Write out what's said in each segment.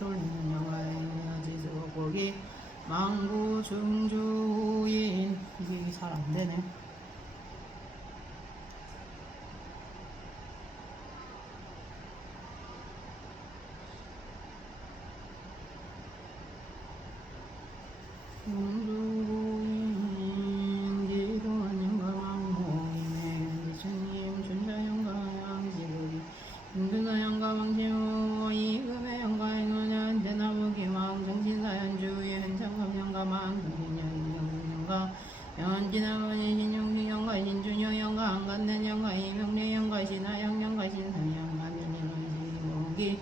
돌리는 영화의 지수고기 망고 중주인 이게 잘 안되네. 중주인 기도한 영가 망고이네 기주님 준자 영가 양지고기 힘드나 영가 망지모 이금의 영가의 노년 대나무기 망정신사 연주의 현장감 영가 망정신연 영가 연진아버지 신용신 영가 신준여 영가 안간된 영가 이명래 영가 신하영 영가 신선 영가 민인원시고기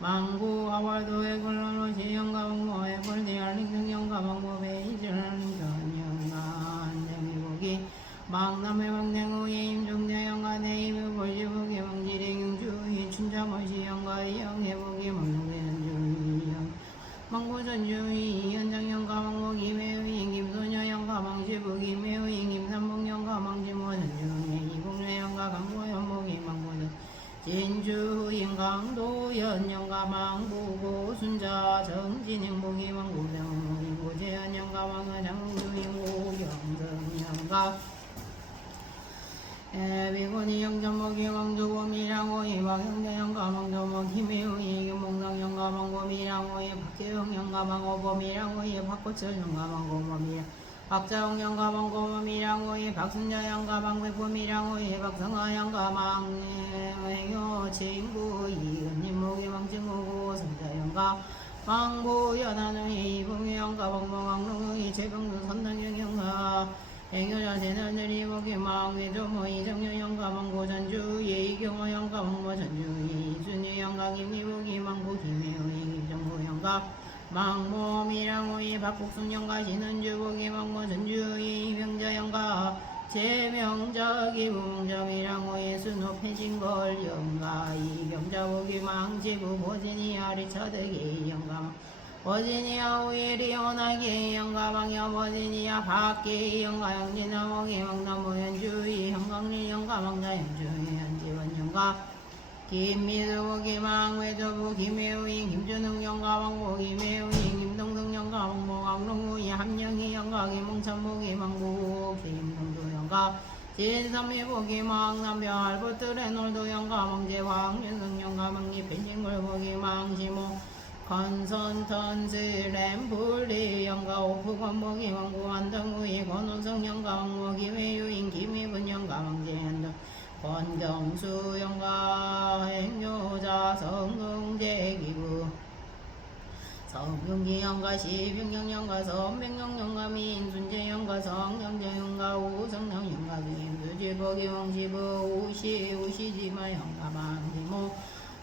망고 아왈도의 걸러로시 영가 망모의 걸디 알링등 영가 망모 베이질 알링전 영가 안댕이고기 망남의 망냉우의 임종대 영가 네이브 볼지보기 망지리 용주의 춘자모시 영가 영해보기 망농대는 주의 망고전주의 현장 영가 망모 김해의 김소녀 영가 망시부기 매의 김삼봉 영가 망지모전주의 이공래 영가 강고 연목이 망고전 진주인 강도연 영가 망부고 순자 정진행복이 망고병 고재현 영가 망은 장주인 고경정 영가 비곤이 영전목이 왕조범이랑오이 박영대 영가 망조목 김혜우이 김목당 영가 망고미랑오이 박재영 영가 망고범이랑오이 박고철 영가 망고범이랑 박자홍 영가 망고범이랑오이 박순자 영가 망배범이랑오이 박성아 영가 망행효 친구 이은님목이 망증오고 성자 영가 망고연하의 이봉의 영가 망모강릉의 재병도 선당영 영가 행여자 세널들이 보기 망외조모 이정여 영가 망고전주 예이경호 영가 망모전주 이순유 영가 김리보기 망고 김혜우이 김정보 영가 망모미랑오이 박국순 영가 신은주 보기 망모전주 이병자 영가 제명자기 부몽자미랑오이 순호 패진걸 영가 이병자 보기 망지부 보진이야 리처드기 영가 버지니아 오일이 오나기 영가방여 버지니아 밖이 영가 영진아 몽이 망나무 연주이 형광리 영가 망자 연주이 연지원 영가 김미수 김망외조부 김혜우인 김준흥 영가 망고 김혜우인 김동승 영가 망모 강릉우이 함영희 영가 김몽천부 김망고 김동도 영가 진삼미부 김망남병 알버트 레놀드 영가 망제왕 윤승 영가 망리 펜싱글 보기 망시모 건선턴즈 램블리 영가 오프건목이 왕고 안등우이 권원성 영가 왕목이 외유인 김희분 영가 왕제한등 권경수 영가 행요자 성흥제기부 성경기 영가 시병영 영가 선백영 영가 민순재 영가 성영재 영가 우성영 영가 김수지복이 왕시부 우시지마 영가 망지모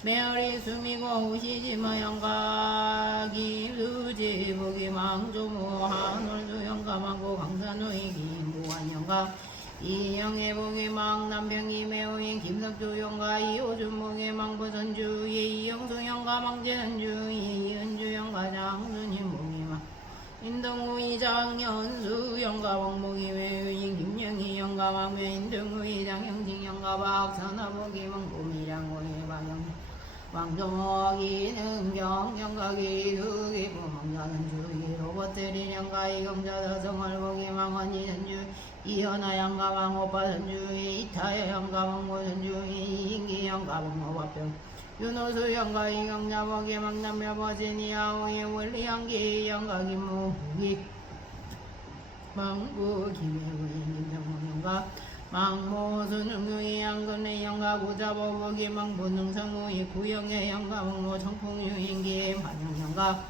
메어리 수미고 우시지마 영가 김수지복이 망조모 한월수 영가 망고 강산우이 김보환 영가 이영애복이 망남병이 매우인 김석주 영가 이호준목이 망보전주 이영수 영가 망재전주 이은주 영가 장순인 목이 망 인동우이 장연수 영가 왕목이 매우인 김영희 영가 망매인 등우이 장영진 영가 박선아복이 망고미랑오이 박영 왕조목이 능경 영가기 두기 부망자전주 로버트리 영가 이경자 성월복이 망원이 전주 이현아 영가 망오빠 전주 이타여 영가 망모 전주 이인기 영가 망모밥병 윤호수 영가 이경자복이 망남며 버지니아 오이 원리 영기 영가 김무기 망구 김혜우이 김정모 영가 망모순응유이 양근의 영가 구자보복이 망부능성우이 구영의 영가 망모 청풍유인기 환영영가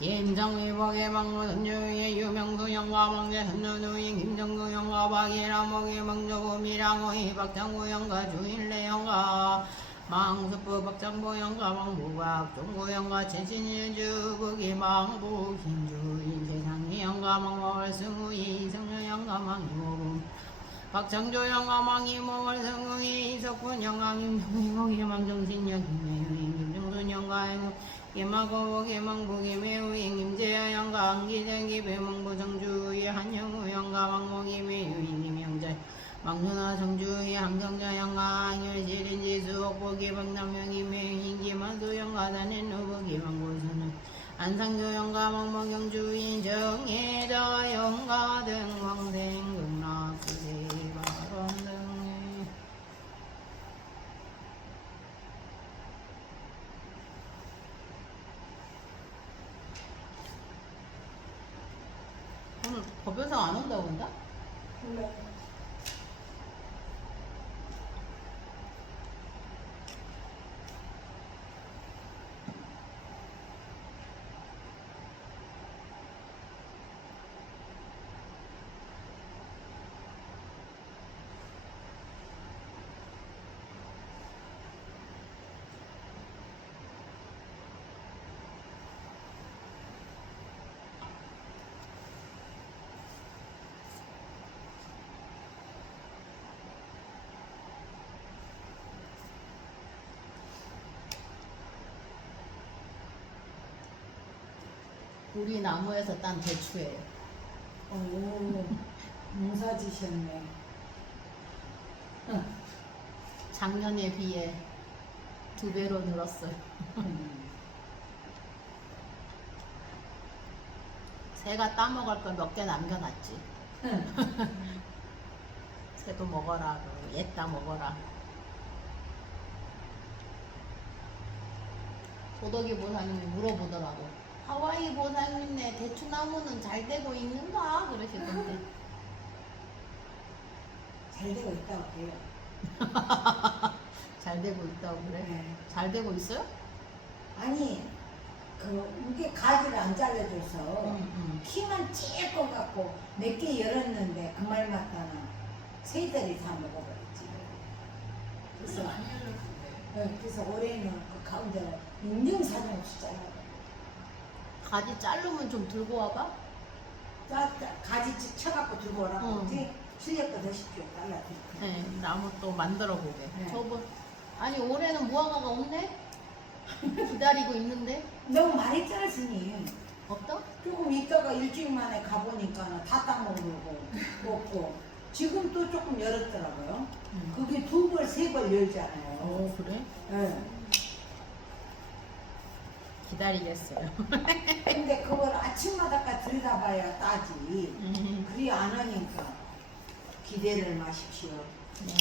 김정의복의 망모선주의 유명수 영가 망제선주누이 김정구 영가 박예라목이 망조구미랑오이 박장구 영가 주일래 영가 망수부 박장보 영가 망부박 종구 영가 천신일주국이 망부 김주인 세상의 영가 망월승우이 성녀 영가 망이모금 박창조 영가 망이모월 성우이 이석훈 영가 김정희복이 망정신여 김매우인 김정순 영가 김하고복이 망부 김매우인 김재여 영가 안기정기 배망부 정주의 한영우 영가 망모 김매우인 김영재 망누나 정주의 항정자 양가 열실인지 수옥보기 박남명이 맹인기 만수영가 단인 누부기 망고수는 안상교 영가 망망경주인 정예자 영가 등 왕생 극락수세 발원 등에 오늘 법연상 안 온다고 한다? 몰라. 우리 나무에서 딴 대추예요. 오, 농사 지셨네. 작년에 비해 2배로 늘었어요. 새가 따먹을 걸 몇 개 남겨놨지. 새도 먹어라. 얘따 먹어라. 도덕이 보살님이 물어보더라고. 하와이 보살님네 대추나무는 잘 되고 있는가? 그러시던데. 잘 되고 있다고 해요. 잘 되고 있다고 그래? 네. 잘 되고 있어요? 아니, 이게 가지를 안 잘라줘서 응. 키만 찔것 같고 몇 개 열었는데 그 말 맞다나 새들이 다 먹어버렸지. 그래서 그래서 올해는 그 가운데 인증사정 없이 잘라. 가지 자르면 좀 들고 와봐. 가지 쳐갖고 들고 오라고 응. 그러지. 실력도 드십시오. 잘라드릴게요. 네, 나무 또 만들어 보게. 네. 저번 아니 올해는 무화과가 없네. 기다리고 있는데 너무 많이 잘랐으니 없다? 조금 있다가 일주일 만에 가보니까 다 따먹으려고 먹고 지금 또 조금 열었더라고요. 그게 2벌, 3벌 열잖아요. 오 그래? 네. 기다리겠어요. 근데 그걸 아침마다까지 들여다봐야 따지. 그리 안 하니까 기대를 마십시오. 네,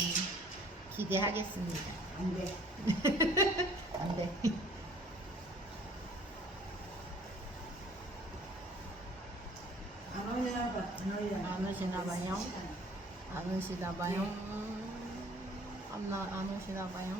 기대하겠습니다. 안 돼. 안 돼. 안 오려나 봐. 안 오려나 봐. 안 오시나 봐요. 안 오시나 봐요. 안 오시나 봐요.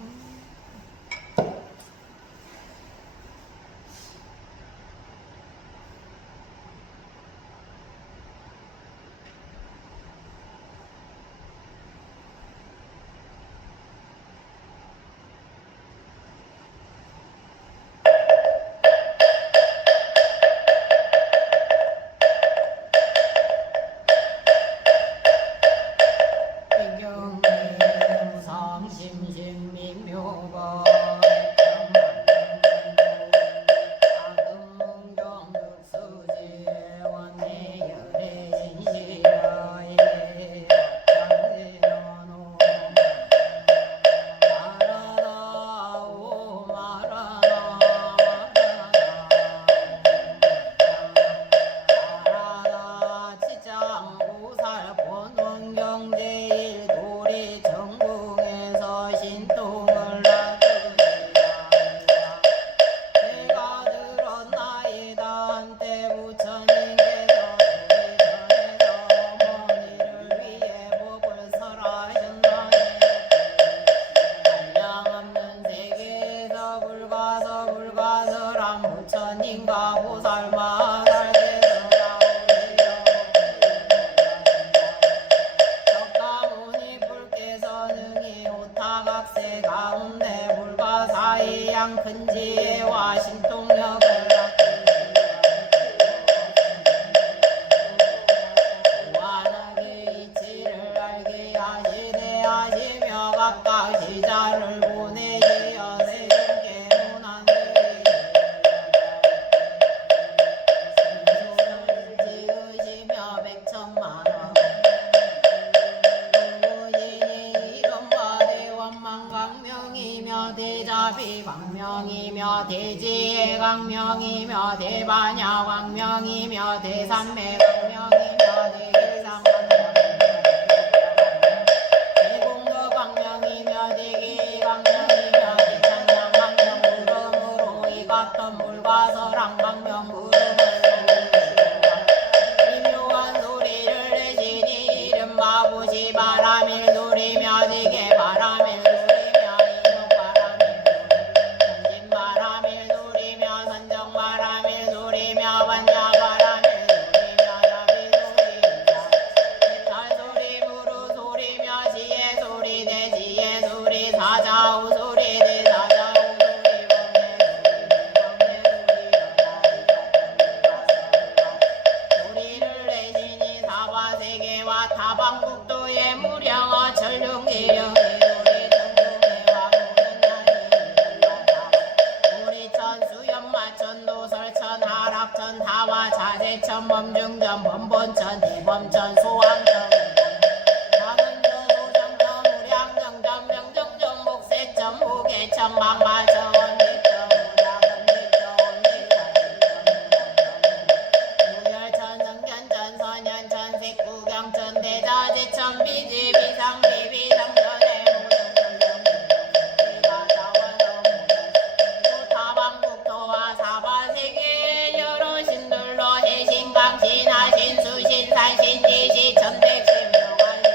근지와 신통력을 완하게 이치를 알게 하시네 하시며 각각 시자를 보내시어 세계 문안을 지으시며 백천만원 광명이며 대자비 광명이며 대지혜 광명이며 대반야 광명이며 대산매 광명이며 대길상 대공도 광명이며 대기 광명이며 대천장 광명 구름으로 이갔던 물과 서랑 광명 구름을 미묘한 소리를 내시니 이름 마부시 바람일 소리며 지게 바람일 소리며 이륙 바람일 전진 바람일 소리며 선정 바람일 소리며 반야 바람일 소리며 야비 소리며 대탈 소리 무루 소리며 지혜 소리 대지혜 소리 사자우 소리 대사자우 소리 범례 소리 소리를 내시니 사바세계와 타방국도의 무량어 전륜기영의 소리 전공해와 모든 날이 우리천 수연마천 노설천 하락천 다와 자재천 범중천 범본천 대범천 소왕천 강은천 소정천 무량정천 명정천 목세천 무계천 망마천 원기천 무량원기천 무열천 성견천 선현천 색구경천 대자재천 비지 비상 비비상천의 타방국도와 사바세계 여러 신들로 해신강 신하신 수신 산신 지시 천백신 명한신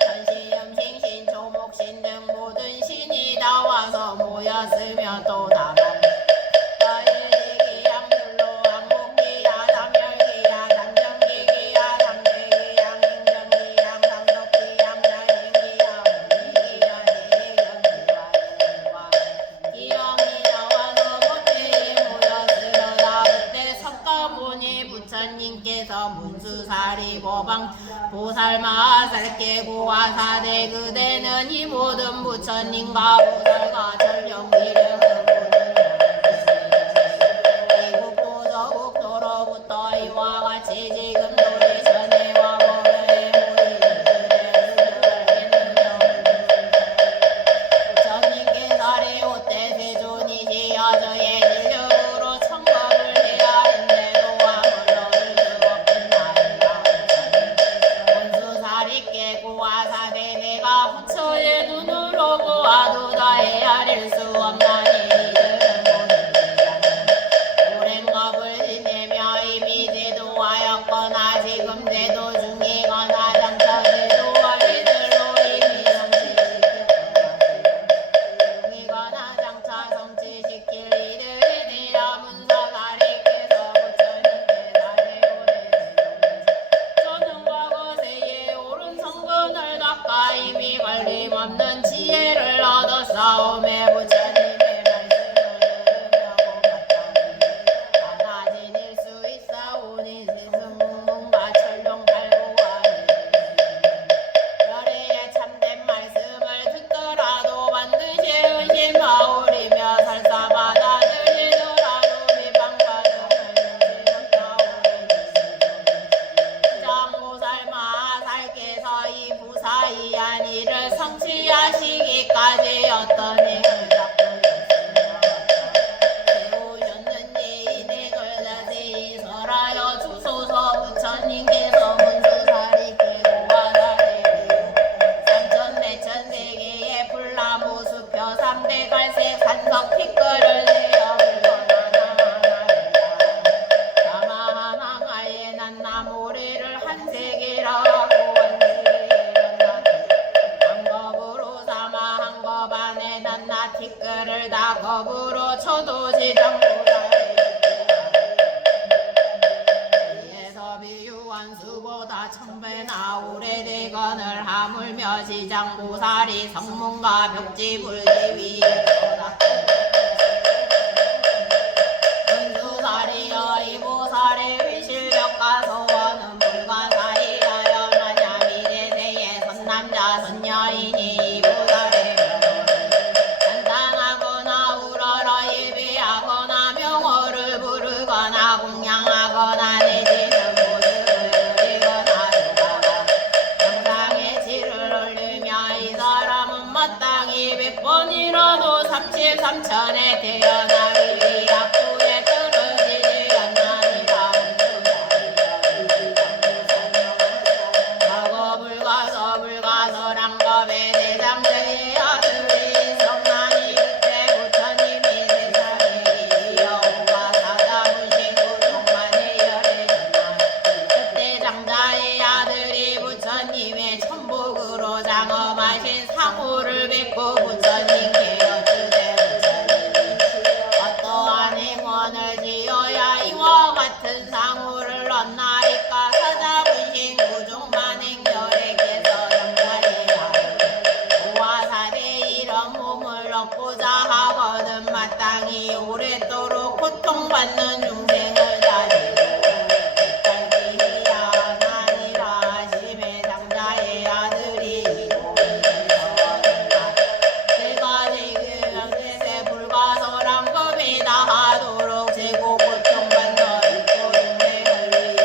천시염신 신초목신 등 모든 신이 나와서 모였으며 또 다방 일지기양불로 왕복기야 삼열기야 삼정기기야 삼대기양 인정기양 상덕기양 자신기야 우리기야 대경기와 기영이 나와서 모태에 모였으려다 그때 석가모니 부처님께서 문수사리 고방 보살마살 깨고와 사대 그대는 이 모든 부처님과 보살과 전령기를 이국도 저국도로부터 이와 같이 지금 우리 전해와 법에 부처님께서 레오때 세존이시 여저의 실력으로 천법을 해야 했는데도 아무런 수 없겠나이다. 원수살이 깨고와 사대 내가 부처의 눈으로 보아도 다 헤아릴 수 없나니 이들은 오랜 법을 지내며 이미 제도하였거나 지금 제도 중이거나 장차 제도할 이들로 이미 성취시켰거나 장차 성취시킬 이들에 대한 문서사리께서 부처님께 사대오래 저는 과거세에 옳은 성분을 닦아 이미 걸림없는 지혜를 얻었사오매 부처님의 말씀을 들으며 고맙다니 하나 지닐 수 있사오니 세승문과 철룡팔구와 열애의 참된 말씀을 듣더라도 반드시 의심하오리며 설사 받아들이더라도 비방받음을 면치 못하오리니 장보살마살께서 이 무사히한 일을 성취하시기까지 어떤 힘을 잡고 세우셨는지 이내걸 다시 설하여 주소서. 부처님께서 문수사리 깨고와 사대비유 삼천대천 세계의 불나무 수표 삼대 갈색 산석 티끌을 내어 사마하나마에 난 나무리를 한 세계라 하고 한 겁으로 삼아 한 겁 안에 낱낱 티끌을 다 겁으로 쳐도 지정보다 이에서 비유한 수보다 천배나 오래되거늘 하물며 지장보살이 성문과 벽지불기 위에 은수사리여 이 보살의 위실벽과 소원은 불과 사이하여 마냐 미래세의 선남자 선여인이 이 보살의 찬양하거나 우러러 예배하거나 명호를 부르거나 공양하거나 내지는 모습을 드리거나 조가가 영상의 질을 올리며 이 사람은 마땅히 백번 33천에 태어나기 약국에 떨어지지 않나니라 가고 불가서 랑겁의 대장제의 아들이 성난이 그때 부처님이 세상에 여호와 사자부신 구종만의 열애셨나 그때 장자의 아들이 부처님의 천복으로 장엄하신 상호를 뵙고 부처님께 여쭈되 부처님이 어떠한 행원을 지어야 이와 같은 상호를 얻나이까 사자부신 구종만행 열애께서 장자의 아들 오와 사대 이런 몸을 얻고자 하거든 마땅히 오랫도록 고통받는 중생을 다지고 딸기야 나니라 하심에 장자의 아들이 제가 지금 세세 불가서랑겁이 다하도록 제고 고통받는 있고 중생을 위해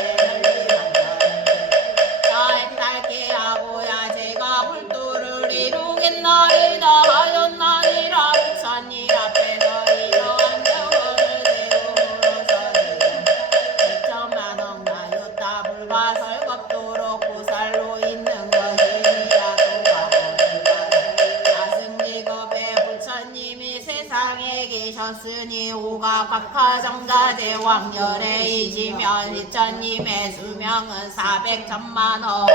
널리 달게 하고야 제가 불도를 이루겠나이다 하였나니라 부처님 앞에서 이러한 명언을 세움으로써 백천만 억나였다 불가설겁도록 고살로 있는 것이니라 아승직업에 부처님이 세상에 계셨으니 오가 각하정자대 왕열에 이지면 부처님의 수명은 400천만억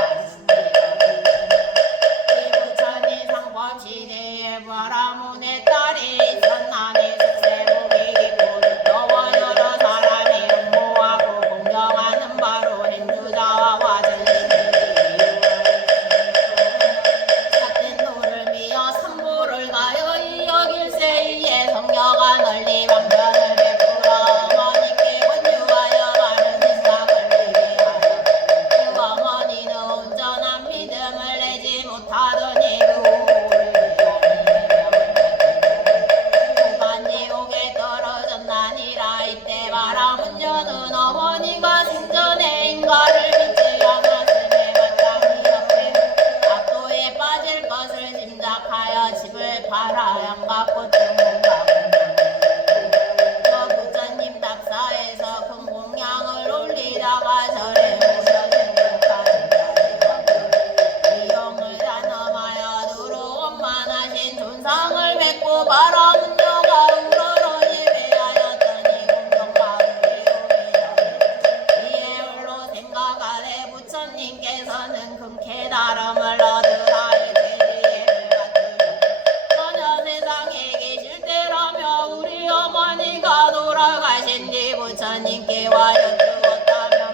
부처님 상법시대에 바라문의 딸이 있었나니 숙세복이 깊고 두꺼워 여러 사람이 흠모하고 공경하는 바로 행주자와 삿된 돌을 미어 삼보를 가여 이여길세이에 성녀가 널리 왕변을 베풀어 어머니께 권유하여 바른 생각을 내게 하여 그 어머니는 온전한 믿음을 내지 못하더니 그 오간지옥에 떨어졌나니라 이때 바라문녀는 어머니가 생전에 인가를 믿지 않았음에 마땅히 옆에 압도에 빠질 것을 짐작하여 집을 팔아 양갖고 등공하고 또 부처님 답사에서 큰 공양을 올리다가 절에 모여 생각하는 비용을 단엄하여 들어온만하신 존상을 뵙고 바라문녀가 우러러니 회하였더니 공경받으리 이에 홀로 생각하되 부처님께서는 큰 깨달음을 얻으라 이제지혜를 갖추려 전혀 세상에 계실 때라며 우리 어머니가 돌아가신 뒤 부처님께 와 여쭈었다면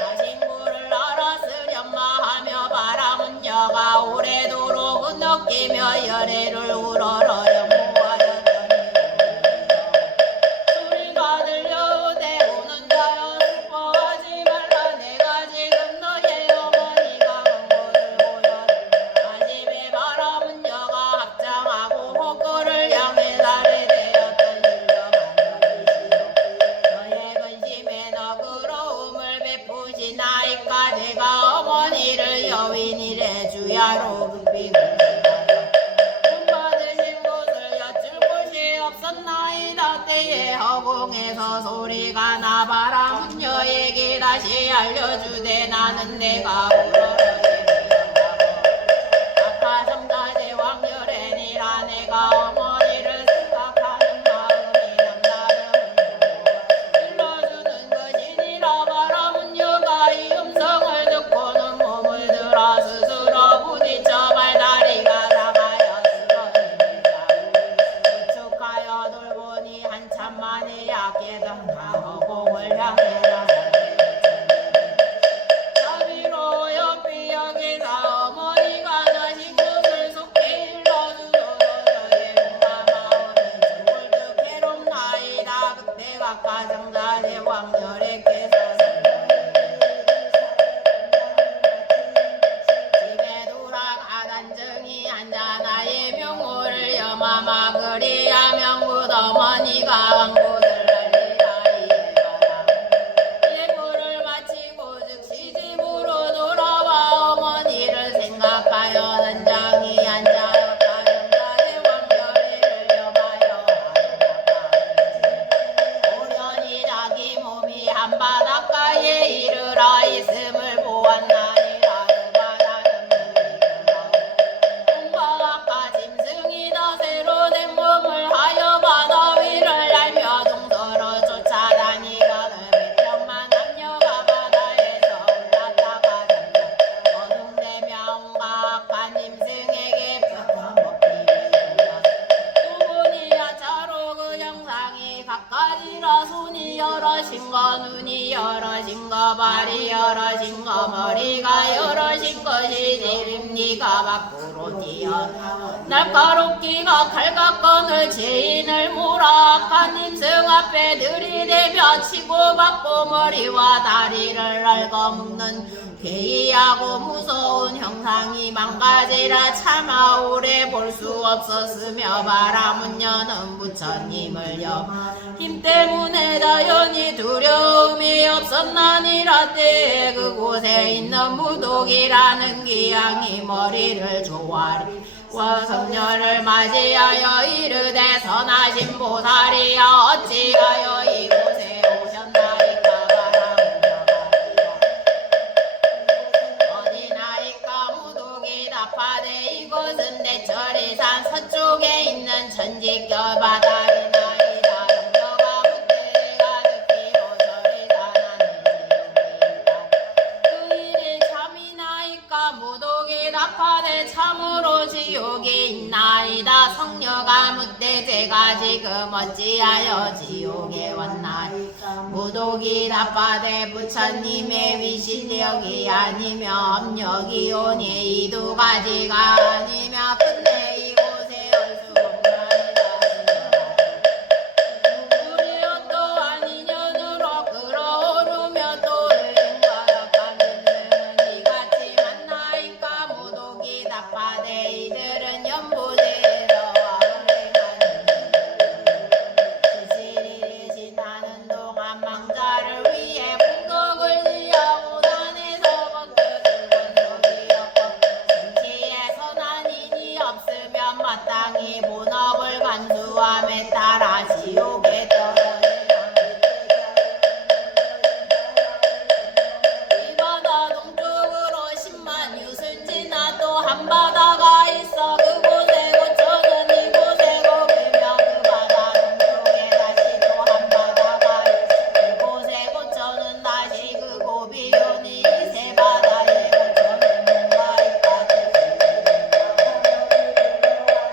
가신구를 알았으련마 하며 바라문녀가 오래도록 은덕기며 열애를 우러러 연모하였더니 소리가 들려오되 우는 자여 슬퍼하지 말라 내가 지금 너의 어머니가 간 곳을 보여 아집에 바라문녀가 합장하고 호거를 향해 달에 되었던 너의 근심에 너그러움을 베푸시나이까 제가 어머니를 여윈이래 주야로 급히 받으신 곳을 여쭐 곳이 없었나이다 때에 허공에서 소리가 나 바라문녀에게 다시 알려주되 나는 내가 우러러에 각하정자대 왕열애니라 내가 어머니를 생각하는 마음이 남다른 일러주는 것이니라 바라문녀가 이 음성을 듣고는 몸을 들어 스스로 부딪혀 발다리가 나가여 쓰러집니다. 우측하여 돌보니 한참 만에 약해던 허공을 향해 자비로 옆이 여기서 어머니가 나신 곳을 속히 일러주소서 저의 몸과 마음이 죽을 듯 괴롭나이다 그때 각하정자대 왕열애께서 집에 돌아가 단정히 앉아 나의 명호를 염하마 그리하면 곧 어머니가 간 곳을 알리라 이에 바라 입이 열어진 거 눈이 열어진 거 발이 열어진 거 머리가 열어진 것이 집입니까 밖으로 뛰어 날카롭기가 칼각건을 죄인을 몰아 악한 임승 앞에 들이대며 치고받고 머리와 다리를 갉아먹는 괴이하고 무서운 형상이 망가지라 차마 오래 볼 수 없었으며 바람은 여는 부처님을요 힘 때문에 자연히 두려움이 없었나니라 때에 그곳에 있는 무독이라는 기양이 머리를 조아리 와 성녀를 맞이하여 이르되 선하신 보살이여 어찌하여 이곳에 오셨나이까 어디나이까 무독이 답하되 이곳은 대철이산 서쪽에 있는 천지결 바다이나이다 성녀가 묻되가 듣기로 절이산하는 그 일이 참이나이까 무독이 답하되 참으로 지옥이 있나이다 성녀가 묻되 제가 지금 어찌하여 지옥에 왔나이까 무독이 답하되 부처님의 위신력이 아니며 업력이 오니 이 두 가지가 아니며 끝내 이곳에 올 수 없나이다 우리여 또한 인연으로 끌어오르며 또 의인과 약한 인생은 이같이 만나이까 무독이 답하되 이들은 연보제로 지실이 지나는 동안 망자를 위해 풍덕을 지하고 산에서 벗겨진 권속이었고 생시에 선한 인이 없으면 마땅히 본업을 간수함에 따라 지옥에 떨어지라 이 바다 동쪽으로 10만 유순 지나 또 한 바다가 있어 그곳에 고쳐는 이곳에 고비며 그 바다 동쪽에 다시 또 한 바다가 있어 그곳에 고쳐는 다시 그 고비오니 이 세 바다에 고쳐는 뭔가 있다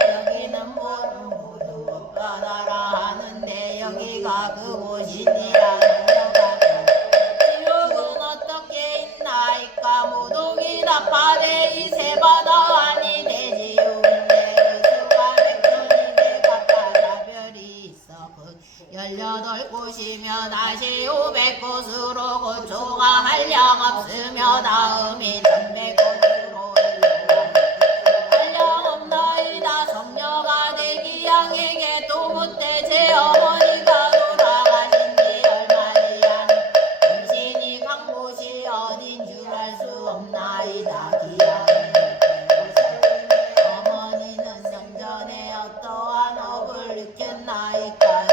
여기는 모두 바다라 하는데 여기가 그곳이니라 지옥은 어떻게 있나이까 무독이 답하되 이 세 바다 아니 대지옥인데 그 수가 백천인데 각각 별이 있어 그 18곳이며 다시 500곳으로 고초가 한량 없으며 다음이 1100곳으로 한량 없나이다 성녀가 대기양에게 또 묻되 제 어머니가 돌아가신 지 얼마지 않은 당신이 간 곳이 어딘 줄 알 수 없나이다 기양이 어머니는 생전에 어떠한 업을 느꼈나이까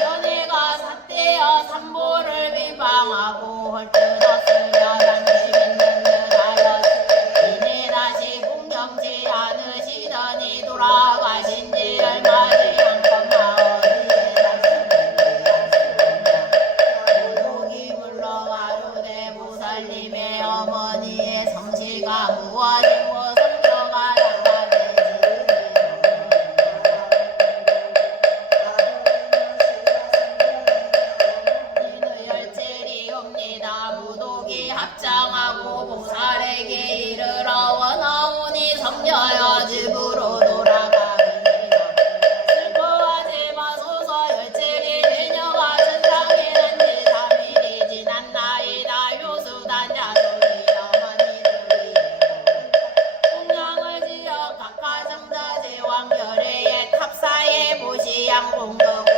연애가 삿대어 삼보를 비방하고 헐뜯었으며 당신 있는 듯 하여 이내 다시 공경치 않으시더니 돌아가신 지 얼마지 않건가 어디에 다시 무독이 물러가로되 보살님의 어머니의 성씨가 무엇이고 성녀가 이는 열체리옵니다 무독이 합장하고 보살에게 이르러 원하오니 성녀여 집으로 돌아가느니라 슬퍼하지 마소서 열체리 내녀가 세상에 난지 3일이 지났나이다 효수단자 소리 어머니들이 공양을 지어 각하정자 제왕열애의 탑사에 보시양 공덕으로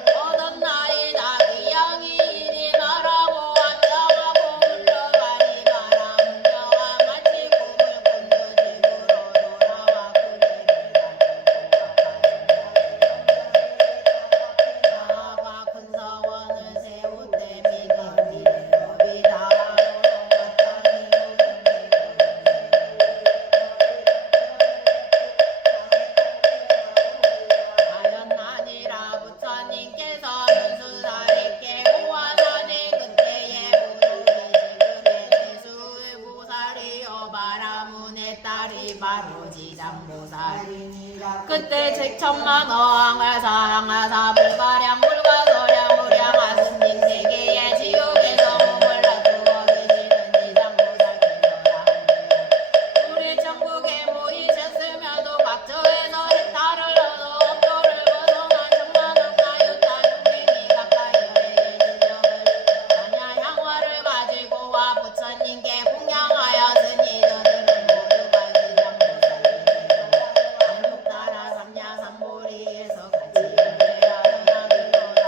얻었나이다 기양이 이리 나라고 앞장하고 물러가니 바람은 여가 마치 꿈을 꾼 듯 집으로 돌아와 나아가 큰 서원을 세우되 미금이 법이다 그때 제천만 어항을 사랑하사 불가량 불가서량 무량하승진 세계의 지옥에서 몸을 놔두어 계시는 이장보살께서야 우리 천국에 모이셨으며도 각처에서 해탈을 얻어 업도를 벗어난 천만億나유타 중생이 가까이 열에 계시려을 만야 향화를 가지고 와 부처님께 공양하였으니 저들은 모두가 기장보살이니라 안육따라 삼야삼보리에서 같이 연대하여 나그로다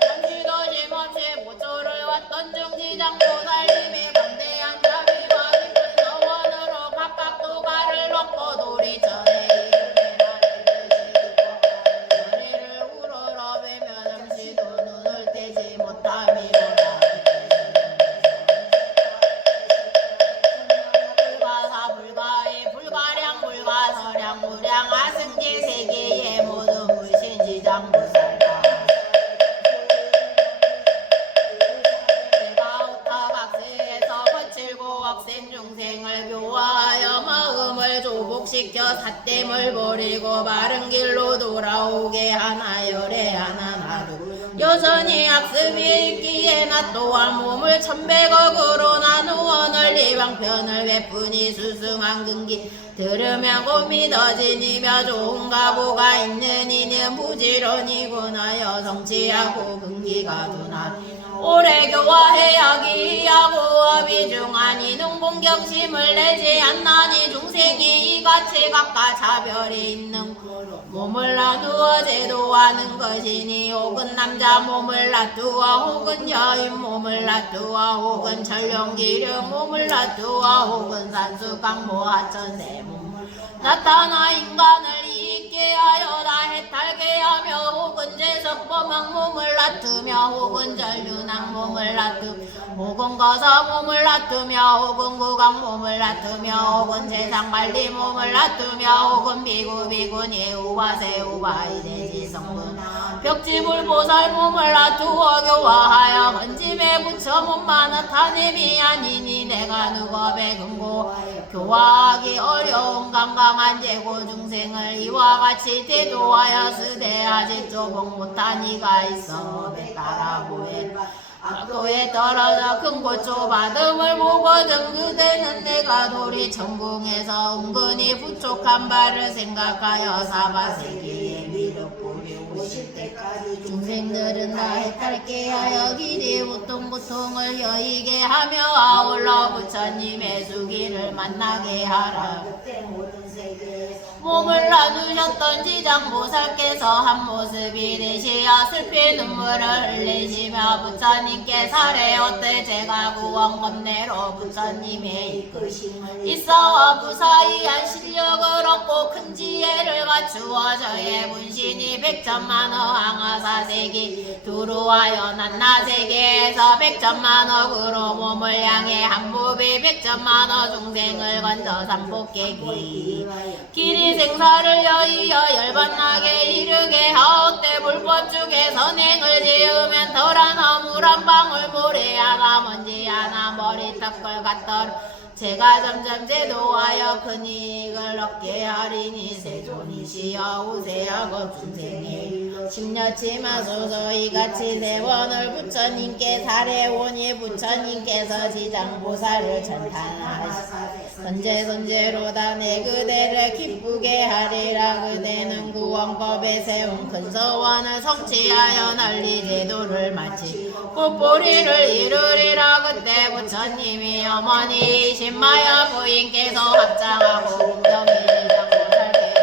잠시도 쉼없이 보초를 왔던 중지장보살님의 방대한 자비와 깊은 서원으로 각각 도가를 놓고 도리천에 이르게 나를 드시고 머리를 우러러 베며 잠시도 눈을 떼지 못함이로다 불가사 불가의 불가량 불가서량 무량하승지 세계의 모든 불신지장보살과 오타각세에서 거칠고 억센 중생을 교화하여 마음을 조복시켜 삿됨을 버리고 바른 길로 돌아오게 하나 열에 하나 나도 여전히 학습이 있기에 나 또한 몸을 천백억으로 나누어 널리 방편을 베푸니 수승한 근기 들으면 곧 믿어지니며 좋은 가보가 있는 이는 부지런이구나 여성치하고 근기가 두나 오래 교화해야 기하고 어비중하니 능공경심을 내지 않나니 중생이 이같이 각각 차별이 있는 몸을 놔두어 제도하는 것이니 혹은 남자 몸을 놔두어 혹은 여인 몸을 놔두어 혹은 전령기령 몸을 놔두어 혹은 산수강모 하천세 몸을 나타나 인간을 이익게 하여 다 해탈게 하며 혹은 제석범왕 몸을 놔두며 혹은 전륜왕 몸을 놔두며 혹은 거사 몸을 놔두며 혹은 구강 몸을 놔두며 혹은 세상관리 몸을 놔두며 혹은 비구비군 예우와 세우바 이대지 성분 벽지불보살 몸을 놔두어 교화하여 건짐에 붙여 몸만 나타냄이 아니니 내가 누가 배금고 교화하기 어려운 강강한 재고 중생을 이와 같이 대도하여 스대하지 조복 못한 이가 있어 배 따라 보해 악도에 떨어져 큰 곳 좁아듬을 보거든 그대는 내가 도리 천궁에서 은근히 부족한 바를 생각하여 사바세계에 미륵불이 오실 때까지 중생들은 다 해탈게 하여 길이 고통을 여의게 하며 아울러 부처님의 수기를 만나게 하라 몸을 나누셨던 지장보살께서 한 모습이 되시어 슬피 눈물을 흘리시며 부처님께 살해어때 제가 구원검내로 부처님의 이끄심을 있어와 무사히한 실력을 얻고 큰 지혜를 갖추어 저의 분신이 백천만억 항아사세기 두루하여 난나세계에서 백천만억으로 몸을 향해 한 무비 백천만억 중생을 건져 삼복계기 길이 생사를 여의어 열반나게 이르게 하옵되 불법 중에 선행을 지으면 덜한 허물 한 방울 모래 하나 먼지 하나 머리털 같더러 제가 점점 제도하여 큰 이익을 얻게 하리니 세존이시여 우세하고 중생의 심려치 마소서 이같이 세 번을 부처님께 살해오니 부처님께서 지장보살을 전탄하시 선제로다 내 그대를 기쁘게 하리라 그대는 구원법에 세운 큰 서원을 성취하여 널리 제도를 마치 꽃보리를 이루리라 그때 부처님이 어머니이신 마야 부인께서 합장하고 공경이장보살께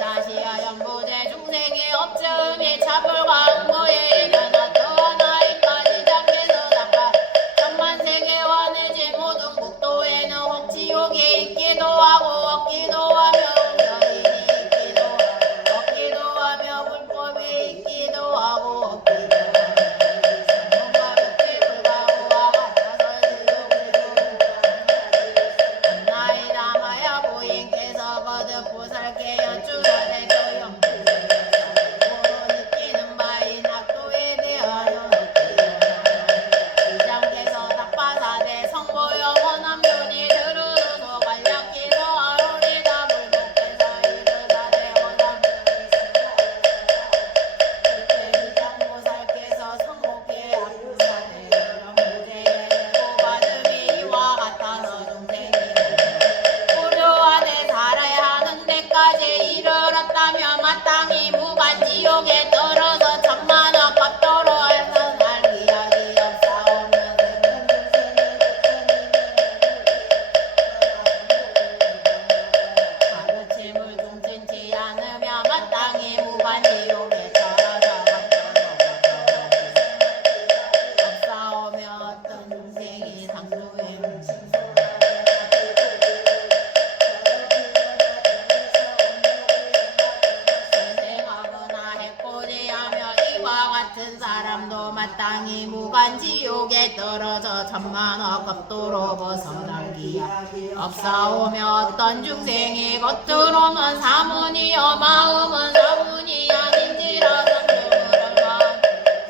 다시야 연보제 중생의 업자음이 차별과 응보에 이면어 떠나이까지 장께서 닦아 천만세계와 내지 모든 국도에는 혹 지옥이 있기도 하고 없기도 하며 여인이 있기도 하며 불법이 있기도 하고 없기도 하며 같은 사람도 마땅히 무간지옥에 떨어져 천만억 급도로 벗어나기야 없사오며 어떤 중생이 겉으로는 사문이여 마음은 사문이 아닌지라 성중을 얼마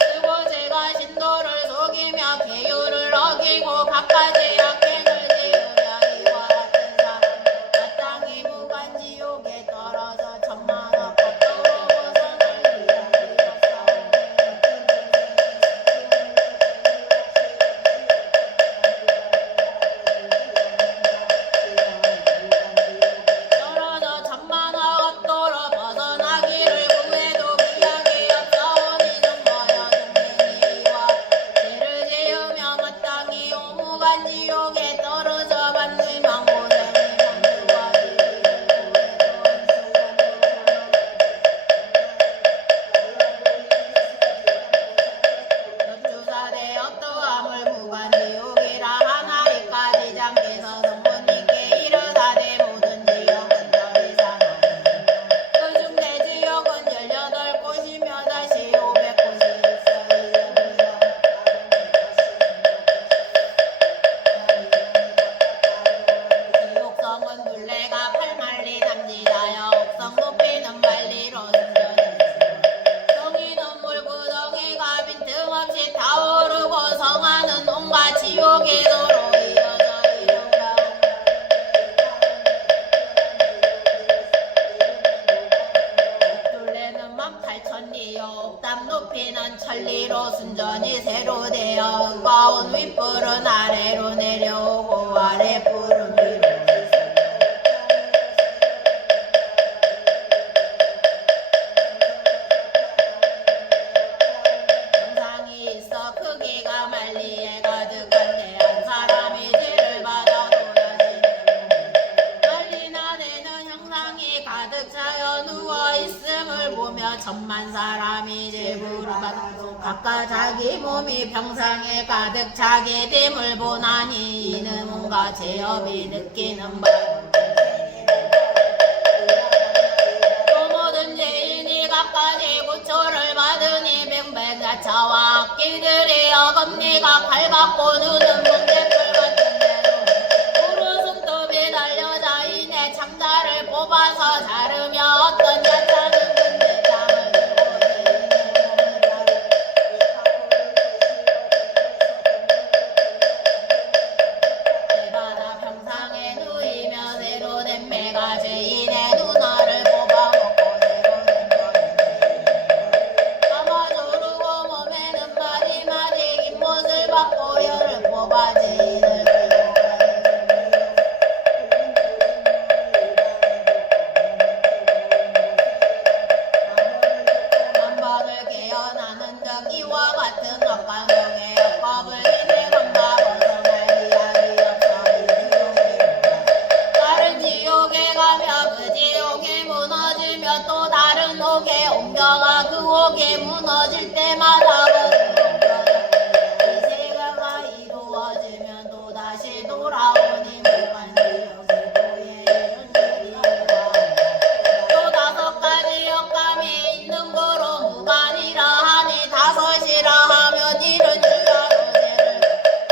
쓰고 제가 신도를 속이며 계율을 어기고 갖가지 악행을 지으며 이와 같은 사람 마땅히 무간지옥에 떨어져 천만억 법도로 벗어나기야 떨어져 천만억 업도로 벗어나기를 구해도 기약이 없사오니 정모여 중생이와 죄를 지으며 마땅히 오무간지옥에 떨어져 받는 망고생이 망주하기 주사대 어떠함을 무간지옥이라 하나이까지 잠께서 성부님께 이르사대 모든 지역은 저리사나니 그 중대 지역은 18곳이며 다시 500곳이 있어 지옥성은 둘레가 8만리 남지다여 옥성 높이는 만리로 순전히 성이는 물구덩이가 빈틈없이 타오르고 성하는 온갖 지옥의 도로 이어져 이른가 둘레는 18,000리요 옥담 높이는 1,000리로 순전히 세로 되어 가운 윗불은 아래로 내려오고 아랫불은 위로 영상이 있어 크기가 만리에 가득한데 한 사람이 죄를 받아 도다시 만리나 되는 형상이 가득 차여 누워 있음을 보며 천만 사람이 죄부를 받고 각각 자기 몸이 평상에 가득 차게 됨을 보나니 이는 온갖 죄업이 느끼는 바 또 모든 죄인이 각가지 고초를 받으니 백배가차와 악기들이 어금니가 칼같고 눈은 뭉게풀 같은데도 푸른 손톱이 달려 자인의 창자를 뽑아서 자르며 어떤 자차는 근데 땀을 들고 대바다 평상에 누이며 새로 된 매가 죄인의 눈알을 뽑아먹고 새로 된 거인데 감아 조르고 몸에는 마디마디 긴 못을 받고 혀를 뽑아 죄인을 끌고 만번을 깨어나는 적 이와 같은 억간성의 억겁을 기대 건마 벗어날 이야기 없어 이 지옥에 다른 지옥에 가며 그 지옥에 무너지며 또 다른 옥에 옮겨가 그 옥에 무너질 때마다 이 세계가 이루어지면 또다시 돌아오니 무간지옥의 도에 이른 줄이야 또 5가지 역감이 있는 거로 무간이라 하니 5이라 하면 이른 주야로 죄를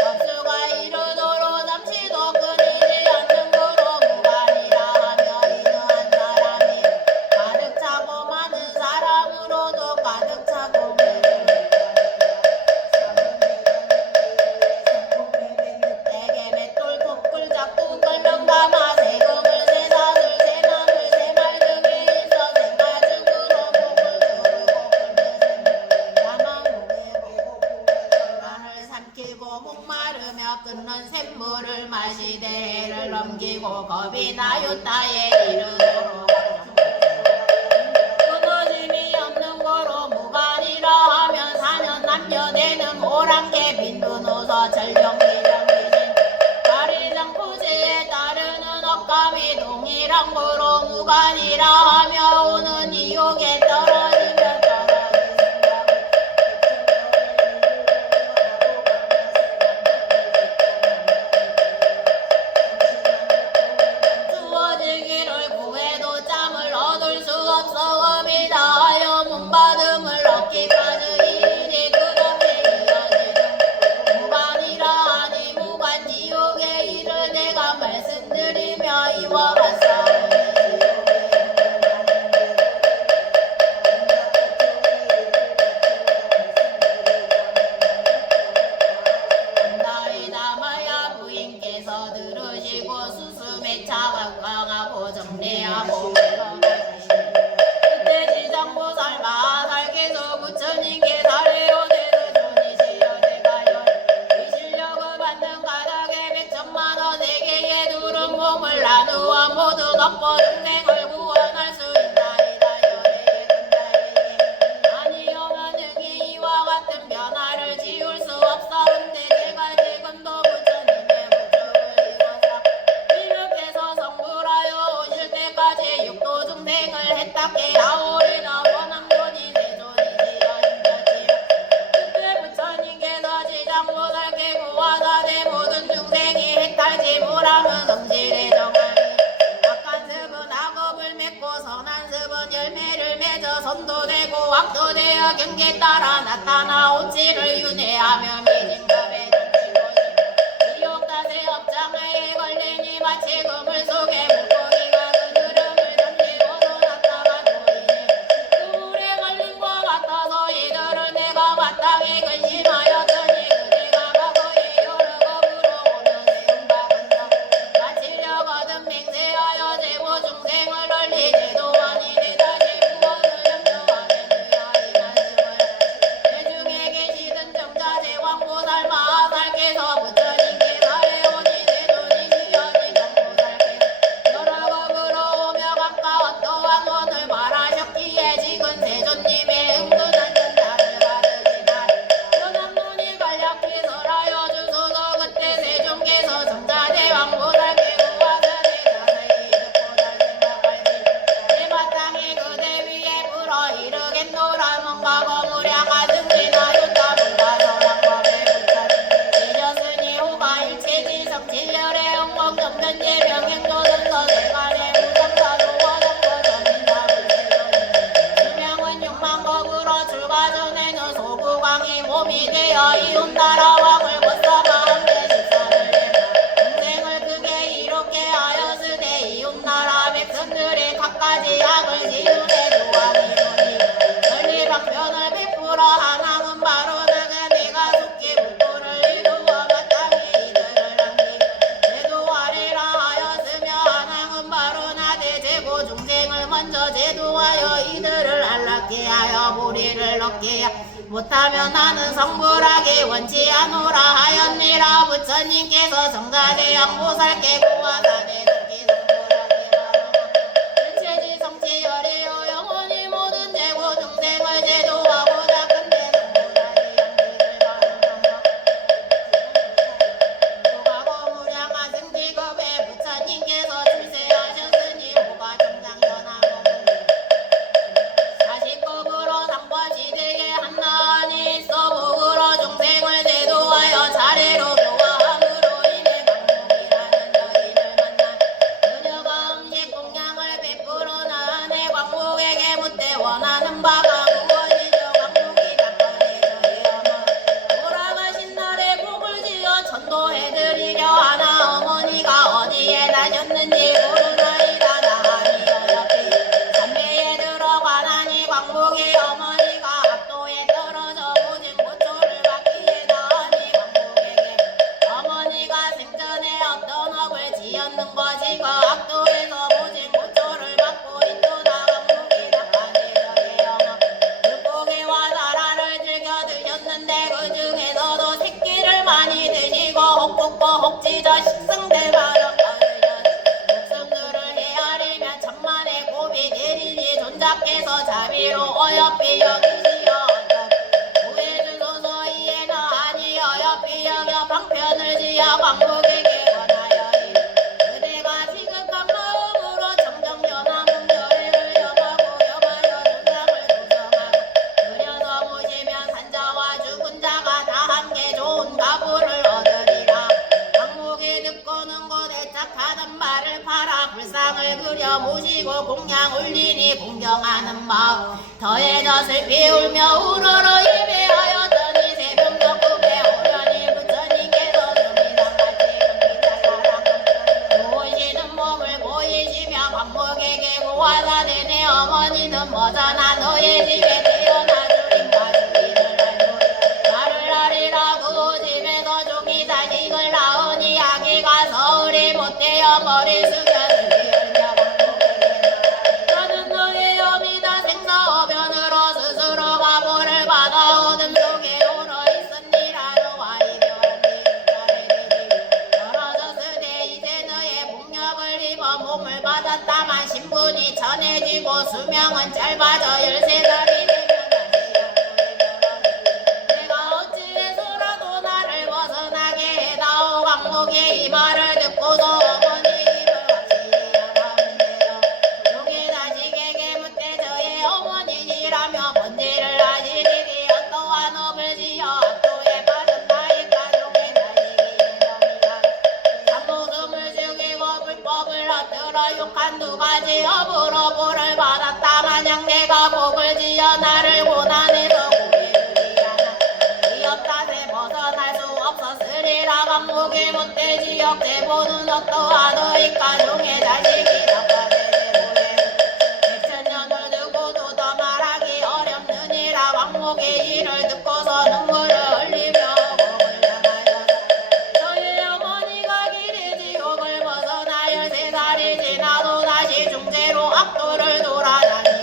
법수가 이르도록 잠시도 끊이지 않는 거로 무간이라 하며 이는 한 사람이 가득 차고 많은 사람으로도 가득 차고 대개 맷돌 독불 잡고 끌렁 감아 세금을 세사슬 세나물 세말 등이 있어 생가죽으로 목을 조르고 끓는 샘물 물안을 삼키고 목마르며 끓는 샘물을 마시되 해를 넘기고 겁이 나였다에 이르도록 끊어짐이 없는 거로 무간이라 하면 4년 남녀 되는 오랑캐 빈눈 웃어 절경기정기진 다리장포제에 따르는 억감이 동일한 거로 무간이라 하며 오는 이욕에 떨어지면 주어지기를 구해도 짬을 얻을 수 없어 업이 다하여 문받음을 얻기까지 일이 왕도되어 경계 따라 나타나 오치를 윤회하며 미진급에 던지고 지옥다세 업장에 걸리니 마치 그물 속에 물고기가 그 흐름을 던지고도 났다가 보이니 그 물에 걸린 것 같아서 이들은 내가 마땅히 근심하였더니 그대가 과거에 여러 겁으로 오면 세운다 건너 마치려거든 맹세하여 제보 중생을 널리 제도하니 내가 제부원을 염려하게 누야 이 말씀을 대중에 계시던 정자제 왕보살 마하살께서 부처님께 말해오니 대존이시여니 정보살께서 여러 겁으로 오며 각각 어떠한 원을 말하셨기에 지금 세존님의 은근한 전달을 받으시나 연합문이 간략히 설하여 주소서 그때 세존께서 정자제 왕보살께 구하사대 자세히 듣고 잘 생각할지 내 마땅히 그대 위에 불어 이르겠노라 뭔가 거무량하 승진하였다 불가서랑법에 부처님 이졌으니 후가 일체지성 진열의 응목 정변제 명행조선서 세간의 무상사도 원형거 전인사불 세존이 유명은 육만겁으로 출가 전에는 소부광이 몸이 되어 이웃나라 왕을 벗삼아 함께 식사를 해서 동생을 크게 이롭게 하였으되 이웃나라 백성들의 갖가지 악을 지우게 도와이노니 전리 방편을 베풀어 하나는 바로 나가 내가 속히 불도를 이루어 마땅히 이들을 남기고 제도하리라 하였으며 하나는 바로 나대 제고 중생을 먼저 제도하여 이들을 안락게 하여 무리를 얻게 못하면 나는 성불하게 원치 않노라 하였니라 부처님께서 정자대 양보살께 구하사대 속히 성불하게 바라마 일체지 성치 열이요 영원히 모든 제고 중생을 제도하고자 근대 성불하게 양식을 바라마 도가고 무량한 승지급에 부처님께서 출세하셨으니 호가 정장연하고 사십급으로 상법시대에 한나니 있어 복으로 중생을 제도하여 차례로 교화함으로 인해 광목이라는 여인을 만나 그녀가 음식 공양을 베풀어 나네 광목에게 묻되 원하는 바가 무엇이죠 광목이 답하네 저희 어머 돌아가신 날에 복을 지어 전도해드리려 하나 어머니가 어디에 나셨는지 모르나이다 나하니 어여삐 산매에 들어가나니 광목의 어머니가 압도에 떨어져 모진 고초를 받기에 나하니 광목에게 어머니가 생전에 어떤 업을 지었는 것이 그 압도에서 모진 고초를 받고 있도다 광목이 답하니 저의 어머 물고기와 나라를 즐겨 드셨는데 그 중에서도 새끼를 많이 드시고 혹국고 혹지저 식성대가로 목숨들을 헤아리면 천만의 곱이 내리니 존자께서 자비로 어여삐 여기시어 구해주소서 이에는 아니 어여삐 여겨 방편을 지어 광목에게 권하여이 그대가 지극한 마음으로 정정연함은 별의를 염하고 염하여 조상을 조성하고 그려서 모시면 산자와 죽은 자가 다 함께 좋은 가부를 얻으리라 광목이 듣고는 곧에 착하던 말을 팔아 불상을 그려 모시고 공양 울리니 공경하는 마음 더해져 슬피 울며 우러러 예배하였더니 새벽녘 꿈에 오려니 부처님께서 중이상할 때 경기사사랑 누우시는 몸을 보이시며 광목에게 고하사대 내 어머니는 머저나 너의 집에 태어나 주림과 주기를 알고 나를 하리라 그 집에서 종이 자식을 낳으니 아기가 서울이 못되어 머리 숙여를 열며 광목에게 너는 너의 염이다 생사어변으로 스스로 가보를 받아 어둠 속에 오러 있으니라 너와 이별은 미국자를 되지 떨어졌을 때 이제 너의 폭력을 입어 몸을 받았다만 신분이 전해지고 수명은 짧아져 13살이 되면 내가 어찌해서라도 나를 벗어나게 해다오 광목의 이 말을 듣고서 어머니 입을 확실히 알아본대요 종이 자식에게 묻되 저의 어머니시라며 번지를 하시리니 어떠한 업을 지어 압도에 빠졌나이까 종이 자식이 이놈이다 산모금을 죽이고 불법을 엎드러 욕한 두 가지 업으로 벌을 받았다 마냥 내가 복을 지어 나를 보길 못되지 역대보는 어떠하도 이 가정의 자식이 덕화되지 백천년을 두고도 더 말하기 어렵느니라 왕목의 일을 듣고서 눈물을 흘리며 목을 향하여 저희 어머니가 길이 지옥을 벗어나 13살이 지나도 다시 중제로 악도를 돌아다니니